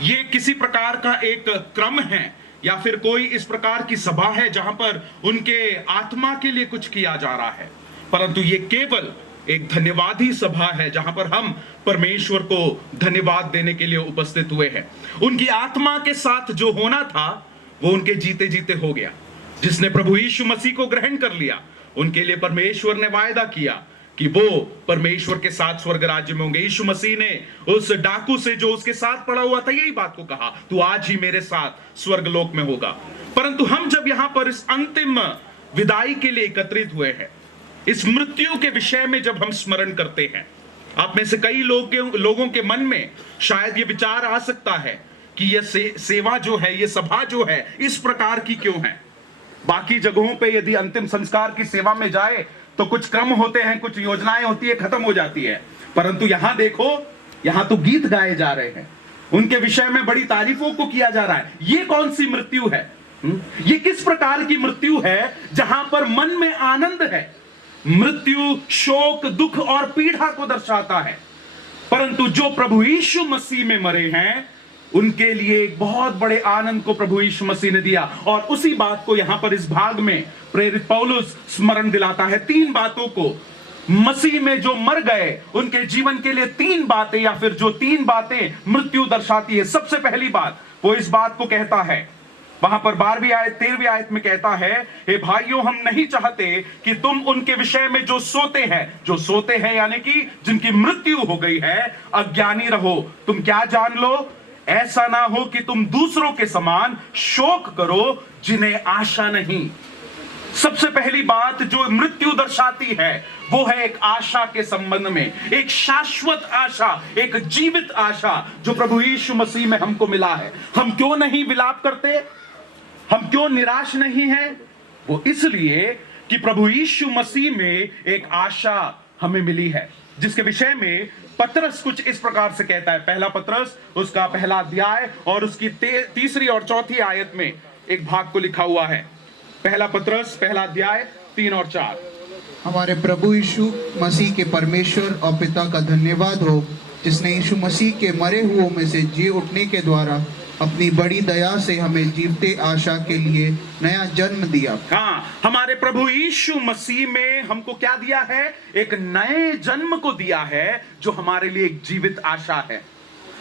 ये किसी प्रकार का एक क्रम है या फिर कोई इस प्रकार की सभा है जहां पर उनके आत्मा के लिए कुछ किया जा रहा है, परंतु ये केवल एक धन्यवादी सभा है जहां पर हम परमेश्वर को धन्यवाद देने के लिए उपस्थित हुए हैं। उनकी आत्मा के साथ जो होना था वो उनके जीते जीते हो गया। जिसने प्रभु यीशु मसीह को ग्रहण कर लिया, उनके लिए परमेश्वर ने वायदा किया कि वो परमेश्वर के साथ स्वर्ग राज्य में होंगे। यीशु मसीह ने उस डाकू से जो उसके साथ पड़ा हुआ था यही बात को कहा, तू आज ही मेरे साथ स्वर्ग लोक में होगा। परंतु हम जब यहां पर इस अंतिम विदाई के लिए एकत्रित हुए हैं, इस मृत्यु के विषय में जब हम स्मरण करते हैं, आप में से कई लोगों के मन में शायद ये विचार आ सकता है कि ये सेवा जो है, ये सभा जो है, इस प्रकार की क्यों है। बाकी जगहों पे यदि अंतिम संस्कार की सेवा में जाए तो कुछ क्रम होते हैं, कुछ योजनाएं होती है, खत्म हो जाती है, परंतु यहां देखो यहां तो गीत गाए जा रहे हैं, उनके विषय में बड़ी तारीफों को किया जा रहा है। ये कौन सी मृत्यु है? ये किस प्रकार की मृत्यु है जहां पर मन में आनंद है? मृत्यु शोक, दुख और पीड़ा को दर्शाता है। परंतु जो प्रभु यीशु मसीह में मरे हैं, उनके लिए एक बहुत बड़े आनंद को प्रभु यीशु मसीह ने दिया। और उसी बात को यहां पर इस भाग में प्रेरित पौलुस स्मरण दिलाता है। 3 बातों को मसीह में जो मर गए उनके जीवन के लिए 3 बातें, या फिर जो 3 बातें मृत्यु दर्शाती है। सबसे पहली बात वो इस बात को कहता है, वहां पर 12वीं आयत 13वीं आयत में कहता है, हे भाइयों, हम नहीं चाहते कि तुम उनके विषय में जो सोते हैं यानी कि जिनकी मृत्यु हो गई है, अज्ञानी रहो। तुम क्या जान लो? ऐसा ना हो कि तुम दूसरों के समान शोक करो जिन्हें आशा नहीं। सबसे पहली बात जो मृत्यु दर्शाती है वो है एक आशा के संबंध में, एक शाश्वत आशा, एक जीवित आशा जो प्रभु यीशु मसीह में हमको मिला है। हम क्यों नहीं विलाप करते? हम क्यों निराश नहीं हैं? वो इसलिए कि प्रभु यीशु मसीह में एक आशा हमें मिली है, जिसके विषय में पतरस कुछ इस प्रकार से कहता है। पहला पतरस उसका पहला अध्याय और उसकी 3री और 4थी आयत में एक भाग को लिखा हुआ है। पहला पतरस पहला अध्याय 3 और 4। हमारे प्रभु यीशु मसीह के परमेश्वर और पिता का धन्यवाद हो, जिसने यीशु मसीह के मरे हुओं में से जी उठने के द्वारा अपनी बड़ी दया से हमें जीवते आशा के लिए नया जन्म दिया। हाँ, हमारे प्रभु यीशु मसीह में हमको क्या दिया है? एक नए जन्म को दिया है, जो हमारे लिए एक जीवित आशा है।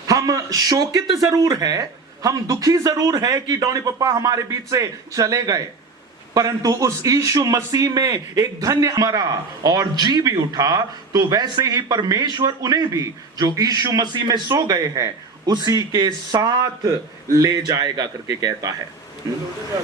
हम शोकित जरूर है, हम दुखी जरूर है कि डॉनी पप्पा हमारे बीच से चले गए, परंतु उस यीशु मसीह में एक धन्य मरा और जी भी उठा, तो वैसे ही परमेश्वर उन्हें भी जो यीशु मसीह में सो गए हैं उसी के साथ ले जाएगा करके कहता है।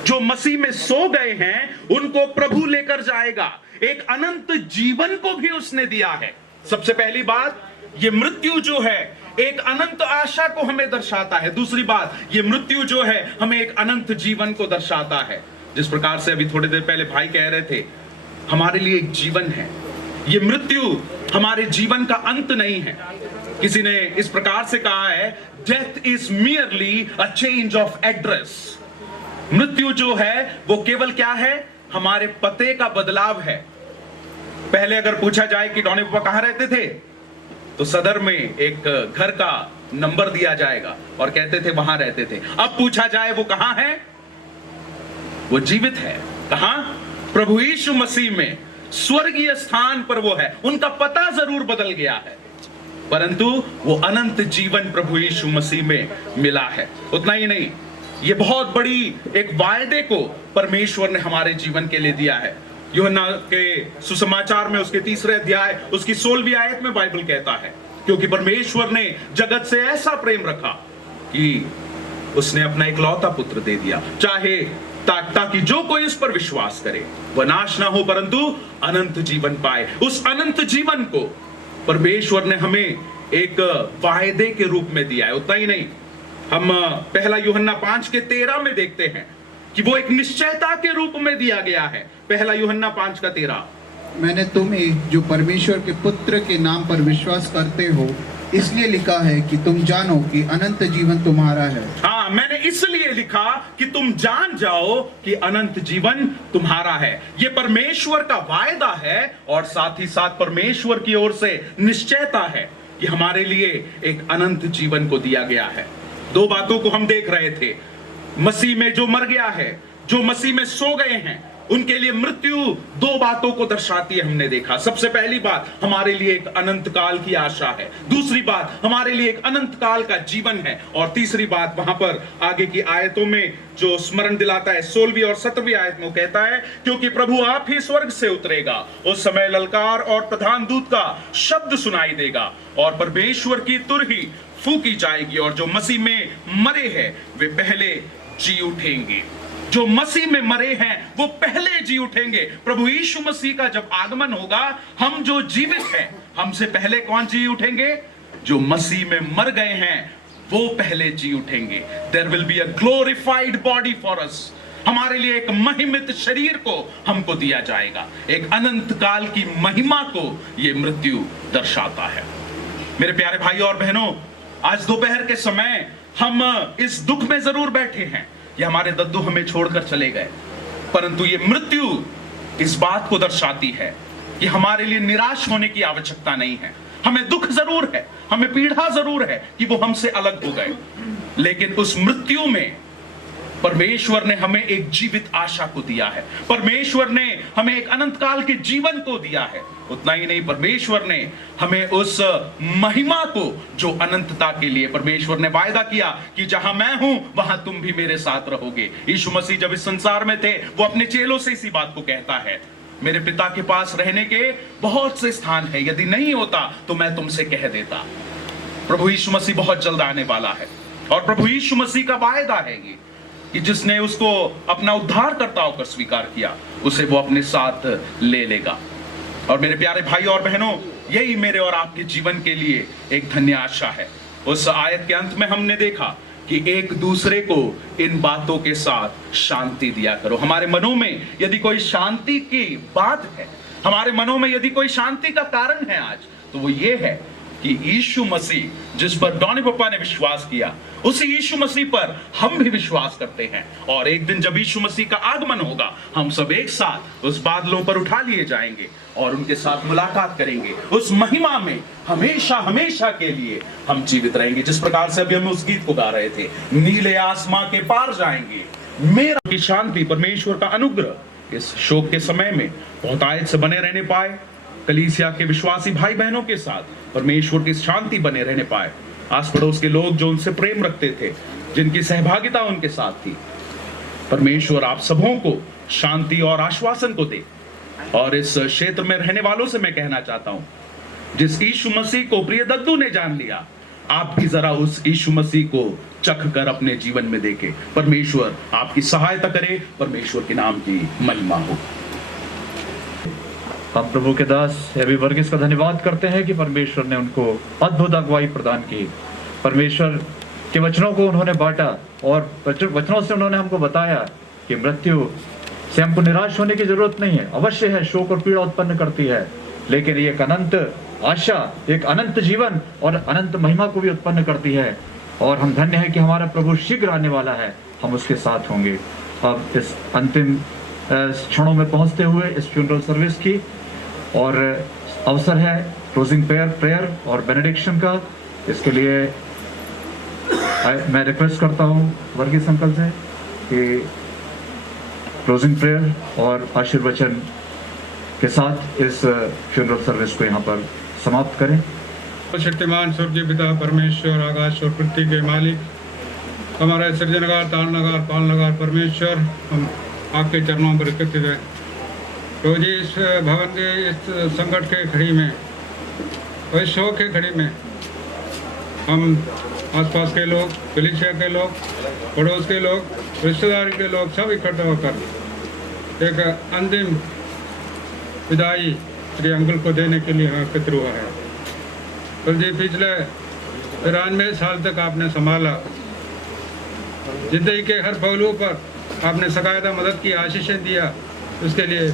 जो मसीह में सो गए हैं उनको प्रभु लेकर जाएगा। एक अनंत जीवन को भी उसने दिया है। सबसे पहली बात, ये मृत्यु जो है एक अनंत आशा को हमें दर्शाता है। दूसरी बात, ये मृत्यु जो है हमें एक अनंत जीवन को दर्शाता है। जिस प्रकार से अभी थोड़ी देर पहले भाई कह रहे थे, हमारे लिए एक जीवन है। ये मृत्यु हमारे जीवन का अंत नहीं है। किसी ने इस प्रकार से कहा है, death is merely a change of address. मृत्यु जो है वो केवल क्या है? हमारे पते का बदलाव है। पहले अगर पूछा जाए कि डॉनी पापा कहां रहते थे, तो सदर में एक घर का नंबर दिया जाएगा और कहते थे वहां रहते थे। अब पूछा जाए वो कहां है? वो जीवित है। कहां? प्रभु यीशु मसीह में स्वर्गीय स्थान पर वो है। उनका पता जरूर बदल गया है, परंतु वो अनंत जीवन प्रभु यीशु मसीह में मिला है। उतना ही नहीं, ये बहुत बड़ी एक वायदे को परमेश्वर ने हमारे जीवन के लिए दिया है। यूहन्ना के सुसमाचार में उसके 3रे अध्याय उसकी 16वीं आयत में बाइबल कहता है, क्योंकि परमेश्वर ने जगत से ऐसा प्रेम रखा कि उसने अपना इकलौता पुत्र दे दिया, चाहे ताकि जो कोई इस पर विश्वास करे वह नाश ना हो परंतु अनंत जीवन पाए। उस अनंत जीवन को परमेश्वर ने हमें एक वायदे के रूप में दिया है। उतना ही नहीं, हम पहला यूहन्ना 5:13 में देखते हैं कि वो एक निश्चयता के रूप में दिया गया है। पहला यूहन्ना 5:13, मैंने तुम्हें जो परमेश्वर के पुत्र के नाम पर विश्वास करते हो इसलिए लिखा है कि तुम जानो कि अनंत जीवन तुम्हारा है। हाँ, मैंने इसलिए लिखा कि तुम जान जाओ कि अनंत जीवन तुम्हारा है। ये परमेश्वर का वायदा है और साथ ही साथ परमेश्वर की ओर से निश्चयता है कि हमारे लिए एक अनंत जीवन को दिया गया है। 2 बातों को हम देख रहे थे। मसीह में जो मर गया है, जो मसीह में सो गए हैं, उनके लिए मृत्यु 2 बातों को दर्शाती है। हमने देखा, सबसे पहली बात हमारे लिए एक अनंत काल की आशा है, दूसरी बात हमारे लिए एक अनंत काल का जीवन है, और तीसरी बात वहां पर आगे की आयतों में जो स्मरण दिलाता है 16वीं और 17वीं आयत में कहता है, क्योंकि प्रभु आप ही स्वर्ग से उतरेगा, उस समय ललकार और प्रधान दूत का शब्द सुनाई देगा और परमेश्वर की तुरही फूकी जाएगी और जो मसीह में मरे हैं वे पहले जी उठेंगे। जो मसीह में मरे हैं वो पहले जी उठेंगे। प्रभु यीशु मसीह का जब आगमन होगा, हम जो जीवित हैं हमसे पहले कौन जी उठेंगे? जो मसीह में मर गए हैं वो पहले जी उठेंगे। There will be a glorified body for us। हमारे लिए एक महिमित शरीर को हमको दिया जाएगा। एक अनंत काल की महिमा को ये मृत्यु दर्शाता है। मेरे प्यारे भाई और बहनों, आज दोपहर के समय हम इस दुख में जरूर बैठे हैं, ये हमारे दद्दू हमें छोड़कर चले गए, परंतु ये मृत्यु इस बात को दर्शाती है कि हमारे लिए निराश होने की आवश्यकता नहीं है। हमें दुख जरूर है, हमें पीड़ा जरूर है कि वो हमसे अलग हो गए, लेकिन उस मृत्यु में परमेश्वर ने हमें एक जीवित आशा को दिया है। परमेश्वर ने हमें एक अनंत काल के जीवन को दिया है। उतना ही नहीं, परमेश्वर ने हमें उस महिमा को जो अनंतता के लिए परमेश्वर ने वायदा किया कि जहां मैं हूं वहां तुम भी मेरे साथ रहोगे। यीशु मसीह जब इस संसार में थे वो अपने चेलों से इसी बात को कहता है, मेरे पिता के पास रहने के बहुत से स्थान है, यदि नहीं होता तो मैं तुमसे कह देता। प्रभु यीशु मसीह बहुत जल्द आने वाला है और प्रभु यीशु मसीह का वायदा है ये कि जिसने उसको अपना उद्धारकर्ता होकर स्वीकार किया उसे वो अपने साथ ले लेगा। और मेरे प्यारे भाई और बहनों, यही मेरे और आपके जीवन के लिए एक धन्य आशा है। उस आयत के अंत में हमने देखा कि एक दूसरे को इन बातों के साथ शांति दिया करो। हमारे मनों में यदि कोई शांति की बात है, हमारे मनों में यदि कोई शांति का कारण है आज, तो वो ये है कि यीशु मसीह जिस पर डॉनी पप्पा ने विश्वास किया, उसी यीशु मसीह पर हम भी विश्वास करते हैं। और एक दिन जब यीशु मसीह का आगमन होगा, हम सब एक साथ उस बादलों पर उठा लिए जाएंगे और उनके साथ मुलाकात करेंगे। उस महिमा में हमेशा हमेशा के लिए हम जीवित रहेंगे। जिस प्रकार से अभी हम उस गीत को गा रहे थे, नीले आसमां के पार जाएंगे, मेरा की शांति, परमेश्वर का अनुग्रह इस शोक के समय में बहुतायत से बने रहने पाए। कलीसिया के विश्वासी भाई बहनों के साथ परमेश्वर की शांति बने रहने पाए। आस पड़ोस के लोग जो उनसे प्रेम रखते थे, जिनकी सहभागिता उनके साथ थी, परमेश्वर आप सबों को शांति और आश्वासन को दे। और इस क्षेत्र में रहने वालों से मैं कहना चाहता हूं, जिस यीशु मसीह को प्रिय दद्दू ने जान लिया, आप भी जरा उस यीशु मसीह को चख कर अपने जीवन में देखें। परमेश्वर आपकी सहायता करे, परमेश्वर के नाम की महिमा हो। हम प्रभु के दास एबी वर्गीस का धन्यवाद करते हैं कि परमेश्वर ने उनको अद्भुत अगुवाई प्रदान की। परमेश्वर के वचनों को उन्होंने बांटा और वचनों से उन्होंने हमको बताया कि मृत्यु से हमको निराश होने की जरूरत नहीं है। अवश्य है, शोक और पीड़ा उत्पन्न करती है, लेकिन ये एक अनंत आशा, एक अनंत जीवन और अनंत महिमा को भी उत्पन्न करती है। और हम धन्य है कि हमारा प्रभु शीघ्र आने वाला है, हम उसके साथ होंगे। अब इस अंतिम क्षणों में पहुंचते हुए इस फ्यूनरल सर्विस की और अवसर है क्लोजिंग प्रेयर और बेनेडिक्शन का। इसके लिए मैं रिक्वेस्ट करता हूं वर्गीस अंकल से कि क्लोजिंग प्रेयर और आशीर्वचन के साथ इस फ्यूनरल सर्विस को यहाँ पर समाप्त करें। शक्तिमान स्वर्गीय पिता परमेश्वर, आकाश और पृथ्वी के मालिक, हमारे सृजनगार, तारणगार, पालनगार परमेश्वर, हम आपके चरणों पर एकत्रित हैं। तो जी इस भवन के इस संकट के घड़ी में और इस शोक के घड़ी में हम आसपास के लोग, कलीसिया के लोग, पड़ोस के लोग, रिश्तेदारी के लोग सब इकट्ठा होकर एक अंतिम विदाई श्री अंकल को देने के लिए एकत्र हुआ है। तो जी पिछले 93 साल तक आपने संभाला, जिंदगी के हर पहलू पर आपने सकायदा मदद की, आशीषें दिया, उसके लिए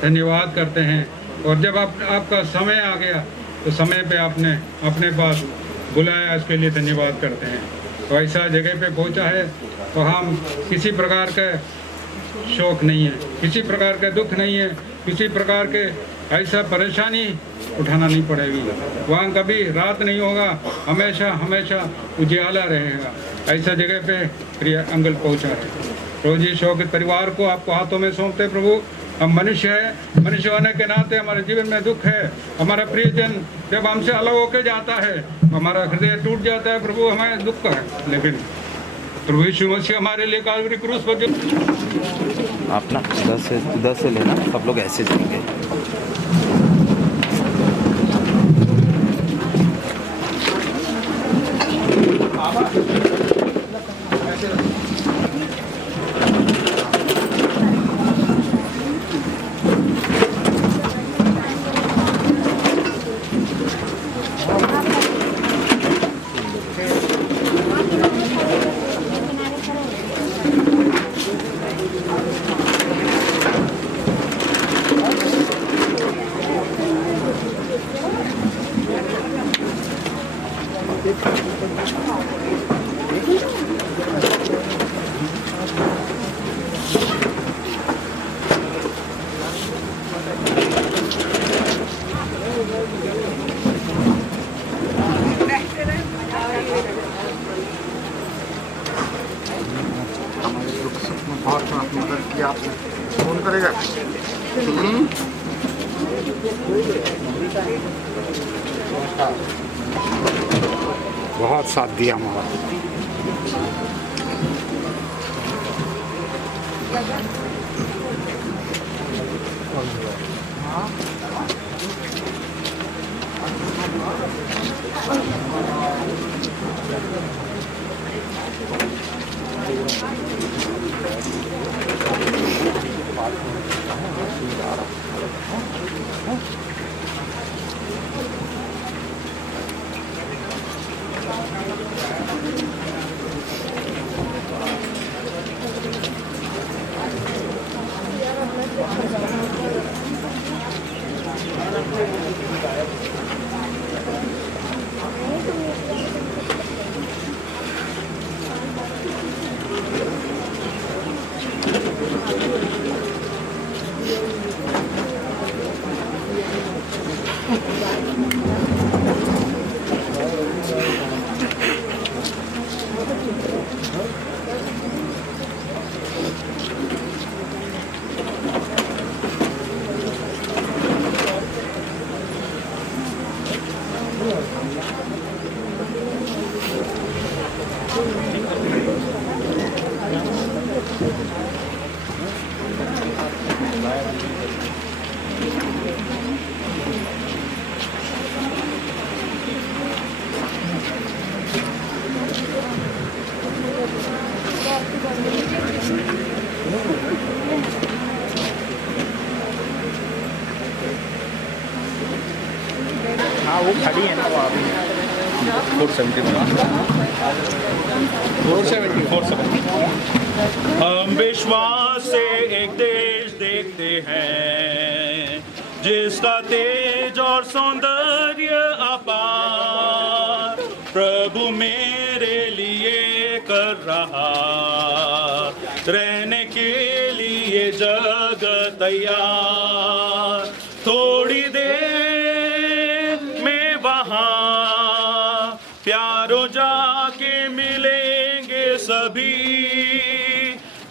धन्यवाद करते हैं। और जब आपका समय आ गया तो समय पे आपने अपने पास बुलाया, इसके लिए धन्यवाद करते हैं। तो ऐसा जगह पे पहुंचा है तो हम किसी प्रकार का शोक नहीं है, किसी प्रकार का दुख नहीं है, किसी प्रकार के ऐसा परेशानी उठाना नहीं पड़ेगी। वहाँ कभी रात नहीं होगा, हमेशा हमेशा उजियाला रहेगा। ऐसा जगह पे प्रिय अंकल पहुँचा है। रोजी शोक परिवार को आपको हाथों में सौंपते प्रभु। हम मनुष्य है, मनुष्य होने के नाते हमारे जीवन में दुख है। हमारा प्रियजन जब हमसे अलग होकर जाता है, हमारा हृदय टूट जाता है प्रभु, हमें दुख है। लेकिन प्रभु यीशु मसीह हमारे लिए कालवरी क्रूस पर जो आप ना 10 से लेना, सब लोग ऐसे जाएंगे। बहुत साथ दिया हमारा। हाँ वो खड़ी है ना वो अभी 470 हम विश्वास से एक देश देखते हैं जिसका तेज और सौंदर्य अपार प्रभु मेरे लिए कर रहा रहने के लिए जगह तैयार थोड़ी देर में वहाँ प्यारो जाके मिलेंगे सभी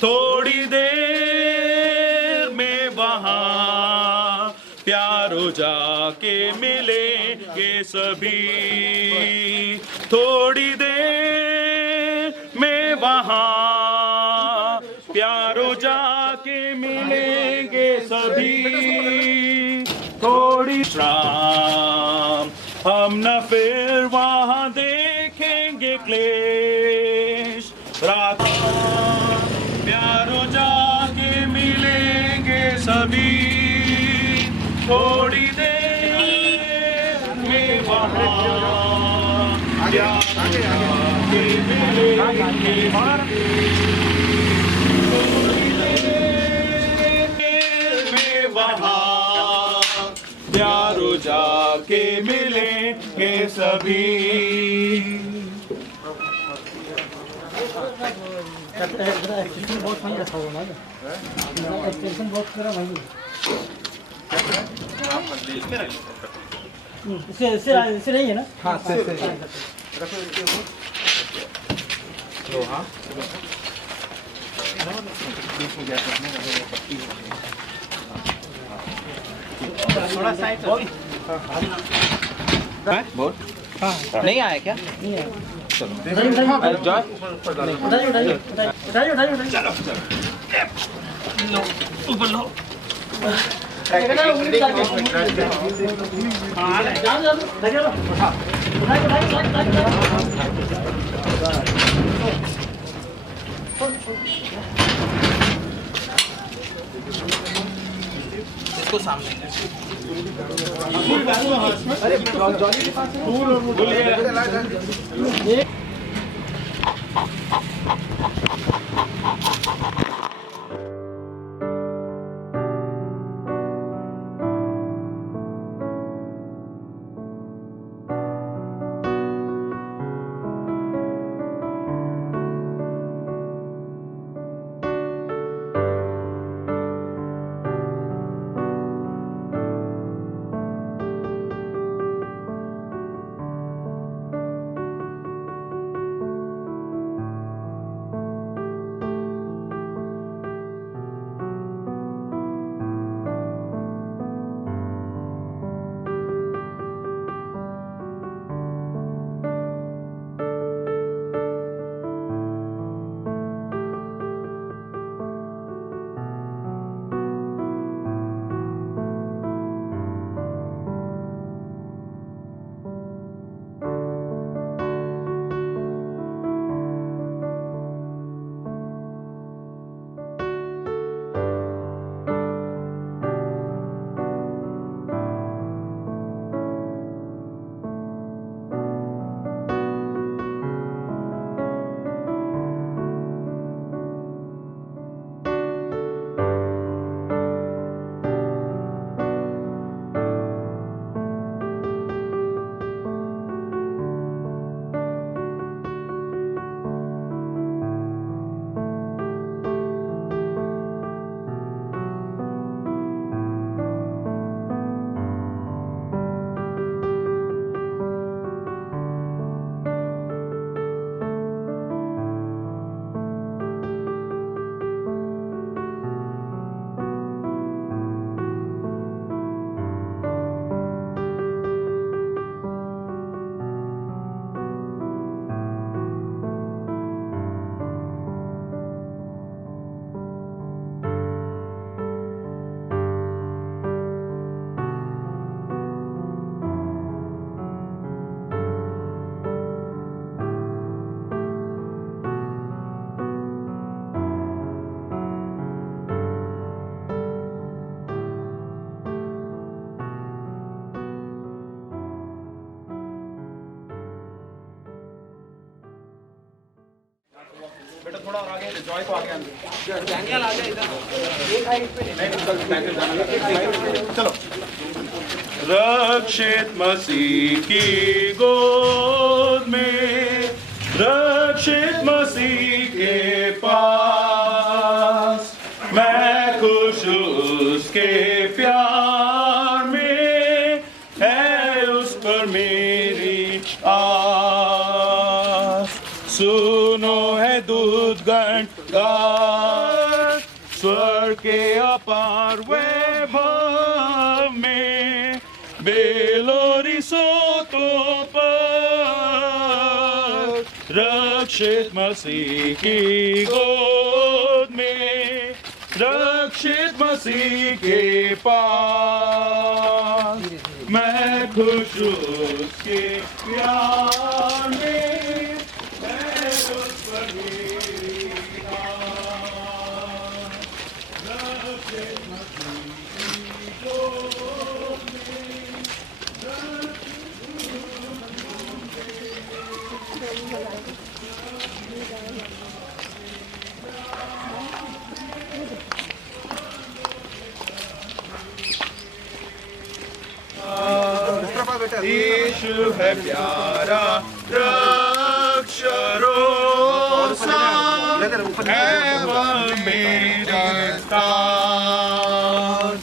थोड़ी देर में वहाँ प्यारो जाके मिलेंगे सभी थोड़ी देर में वहाँ प्यारो जाके मिलेंगे सभी थोड़ी शाम हम न फिर वहाँ देखेंगे क्लेश रात प्यारो जाके मिलेंगे सभी थोड़ी देर में वहाँ प्यारो जाके मिलेंगे थोड़ी देर में वहाँ प्यारो जाके मिलेंगे सभी इससे नहीं है ना। हाँ थोड़ा साइड बोल नहीं आया क्या? नहीं आया। इसको सामने अरे जॉली के पास जॉय को आगे आने चलो। रक्षित मसीह की गोद में, रक्षित मसीह के पास, मैं खुश उसके प्यार में, है उस पर मेरी आस। सुनो है दूतगण गान, स्वर्ग के अपार वैभव में, बेलोरी सोतों पर, रक्षित मसीह की गोद में, रक्षित मसीह के पास, मैं खुश उसके प्यार में, है उस पर मेरी आस। रक्षित मसीह की गोद में, यीशु है प्यारा रक्षरोसा एवं मेरा ताज,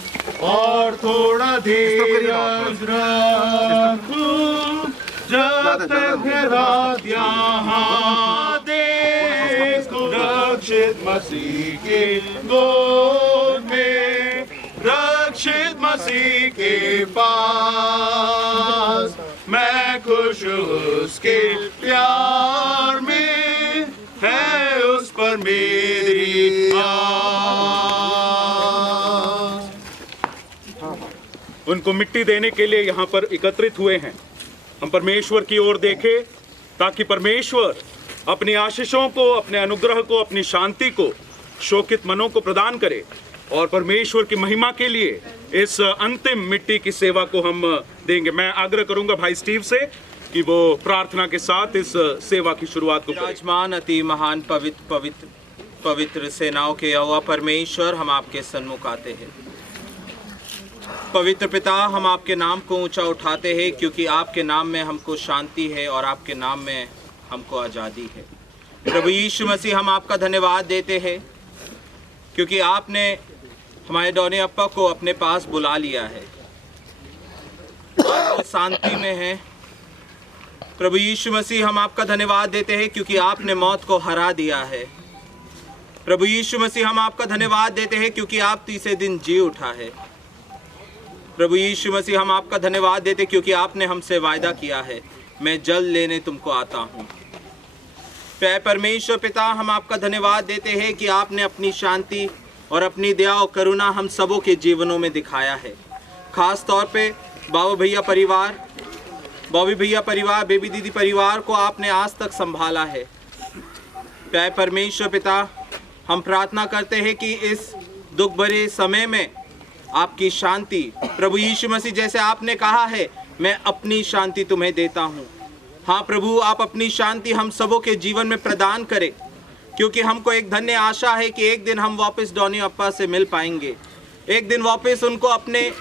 और थोड़ा धीरज रखूं जब तक है रात यहाँ देखूं, रक्षित मसीह के गोद में, रक्षित मसीह के पास, मैं खुश उसके प्यार में, है उस पर मेरी आस। उनको मिट्टी देने के लिए यहाँ पर एकत्रित हुए हैं। हम परमेश्वर की ओर देखें ताकि परमेश्वर अपनी आशीषों को, अपने अनुग्रह को, अपनी शांति को शोकित मनों को प्रदान करे, और परमेश्वर की महिमा के लिए इस अंतिम मिट्टी की सेवा को हम देंगे। मैं आग्रह करूंगा भाई स्टीव से कि वो प्रार्थना के साथ इस सेवा की शुरुआत को करें। विराजमान अति महान पवित्र सेनाओं के यहोवा परमेश्वर, हम आपके सन्मुख आते हैं। पवित्र पिता, हम आपके नाम को ऊंचा उठाते हैं क्योंकि आपके नाम में हमको शांति है और आपके नाम में हमको आज़ादी है। प्रभु यीशु मसीह, हम आपका धन्यवाद देते हैं क्योंकि आपने हमारे डॉनी अप्पा को अपने पास बुला लिया है, वो शांति में है। प्रभु यीशु मसीह, हम आपका धन्यवाद देते हैं क्योंकि आपने मौत को हरा दिया है। प्रभु यीशु मसीह, हम आपका धन्यवाद देते हैं क्योंकि आप तीसरे दिन जी उठा है। प्रभु यीशु मसीह, हम आपका धन्यवाद देते क्योंकि आपने हमसे वायदा किया है, मैं जल लेने तुमको आता हूँ। प्यारे परमेश्वर पिता, हम आपका धन्यवाद देते हैं कि आपने अपनी शांति और अपनी दया और करुणा हम सबों के जीवनों में दिखाया है। खास तौर पे बॉबी भैया परिवार, बेबी दीदी परिवार को आपने आज तक संभाला है। प्यारे परमेश्वर पिता, हम प्रार्थना करते हैं कि इस दुख भरे समय में आपकी शांति, प्रभु यीशु मसीह जैसे आपने कहा है, मैं अपनी शांति तुम्हें देता हूँ। हाँ प्रभु, आप अपनी शांति हम सबों के जीवन में प्रदान करें, क्योंकि हमको एक धन्य आशा है कि एक दिन हम वापस डॉनी अप्पा से मिल पाएंगे, एक दिन वापस उनको अपने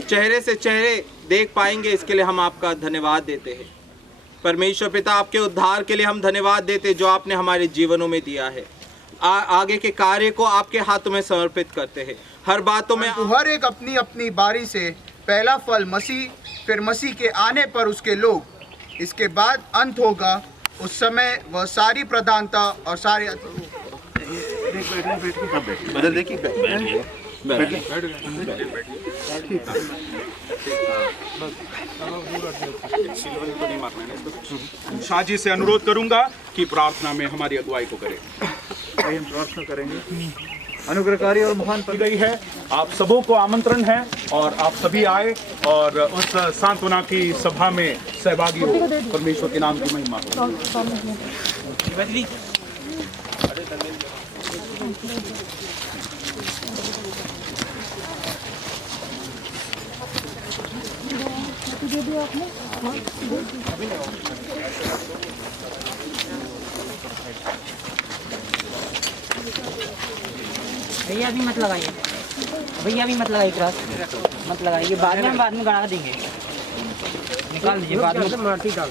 चेहरे से चेहरे देख पाएंगे। इसके लिए हम आपका धन्यवाद देते हैं। परमेश्वर पिता, आपके उद्धार के लिए हम धन्यवाद देते जो आपने हमारे जीवनों में दिया है। आगे के कार्य को आपके हाथों में समर्पित करते हैं। हर बातों में हर एक अपनी अपनी बारी से पहला फल मसीह, फिर मसीह के आने पर उसके लोग, इसके बाद अंत होगा। उस समय वह सारी प्रधानता और सारे शाहजी से अनुरोध करूंगा कि प्रार्थना में हमारी अगुवाई को करें। हम प्रार्थना करेंगे। अनुग्रहकारी और महान पद गई है, आप सबों को आमंत्रण है और आप सभी आए और उस सांत्वना की सभा में सहभागी हो। परमेश्वर के नाम की महिमा हो। भैया अभी मत लगाइए, भैया अभी मत लगाइए क्रॉस, मत लगाइए, बाद में गड़ा देंगे, निकाल दीजिए, बाद में माटी डाल,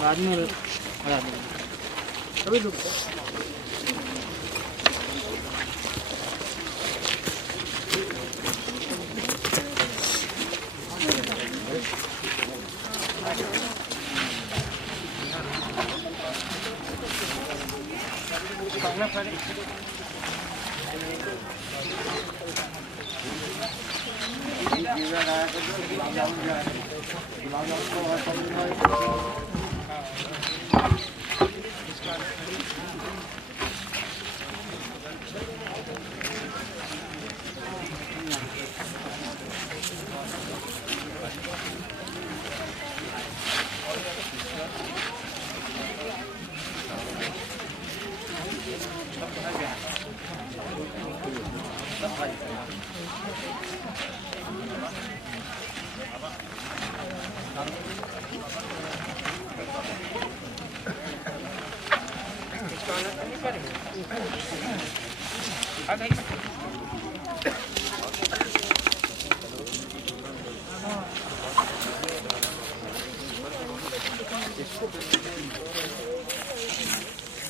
बाद में गड़ा देंगे। अभी रुक इसको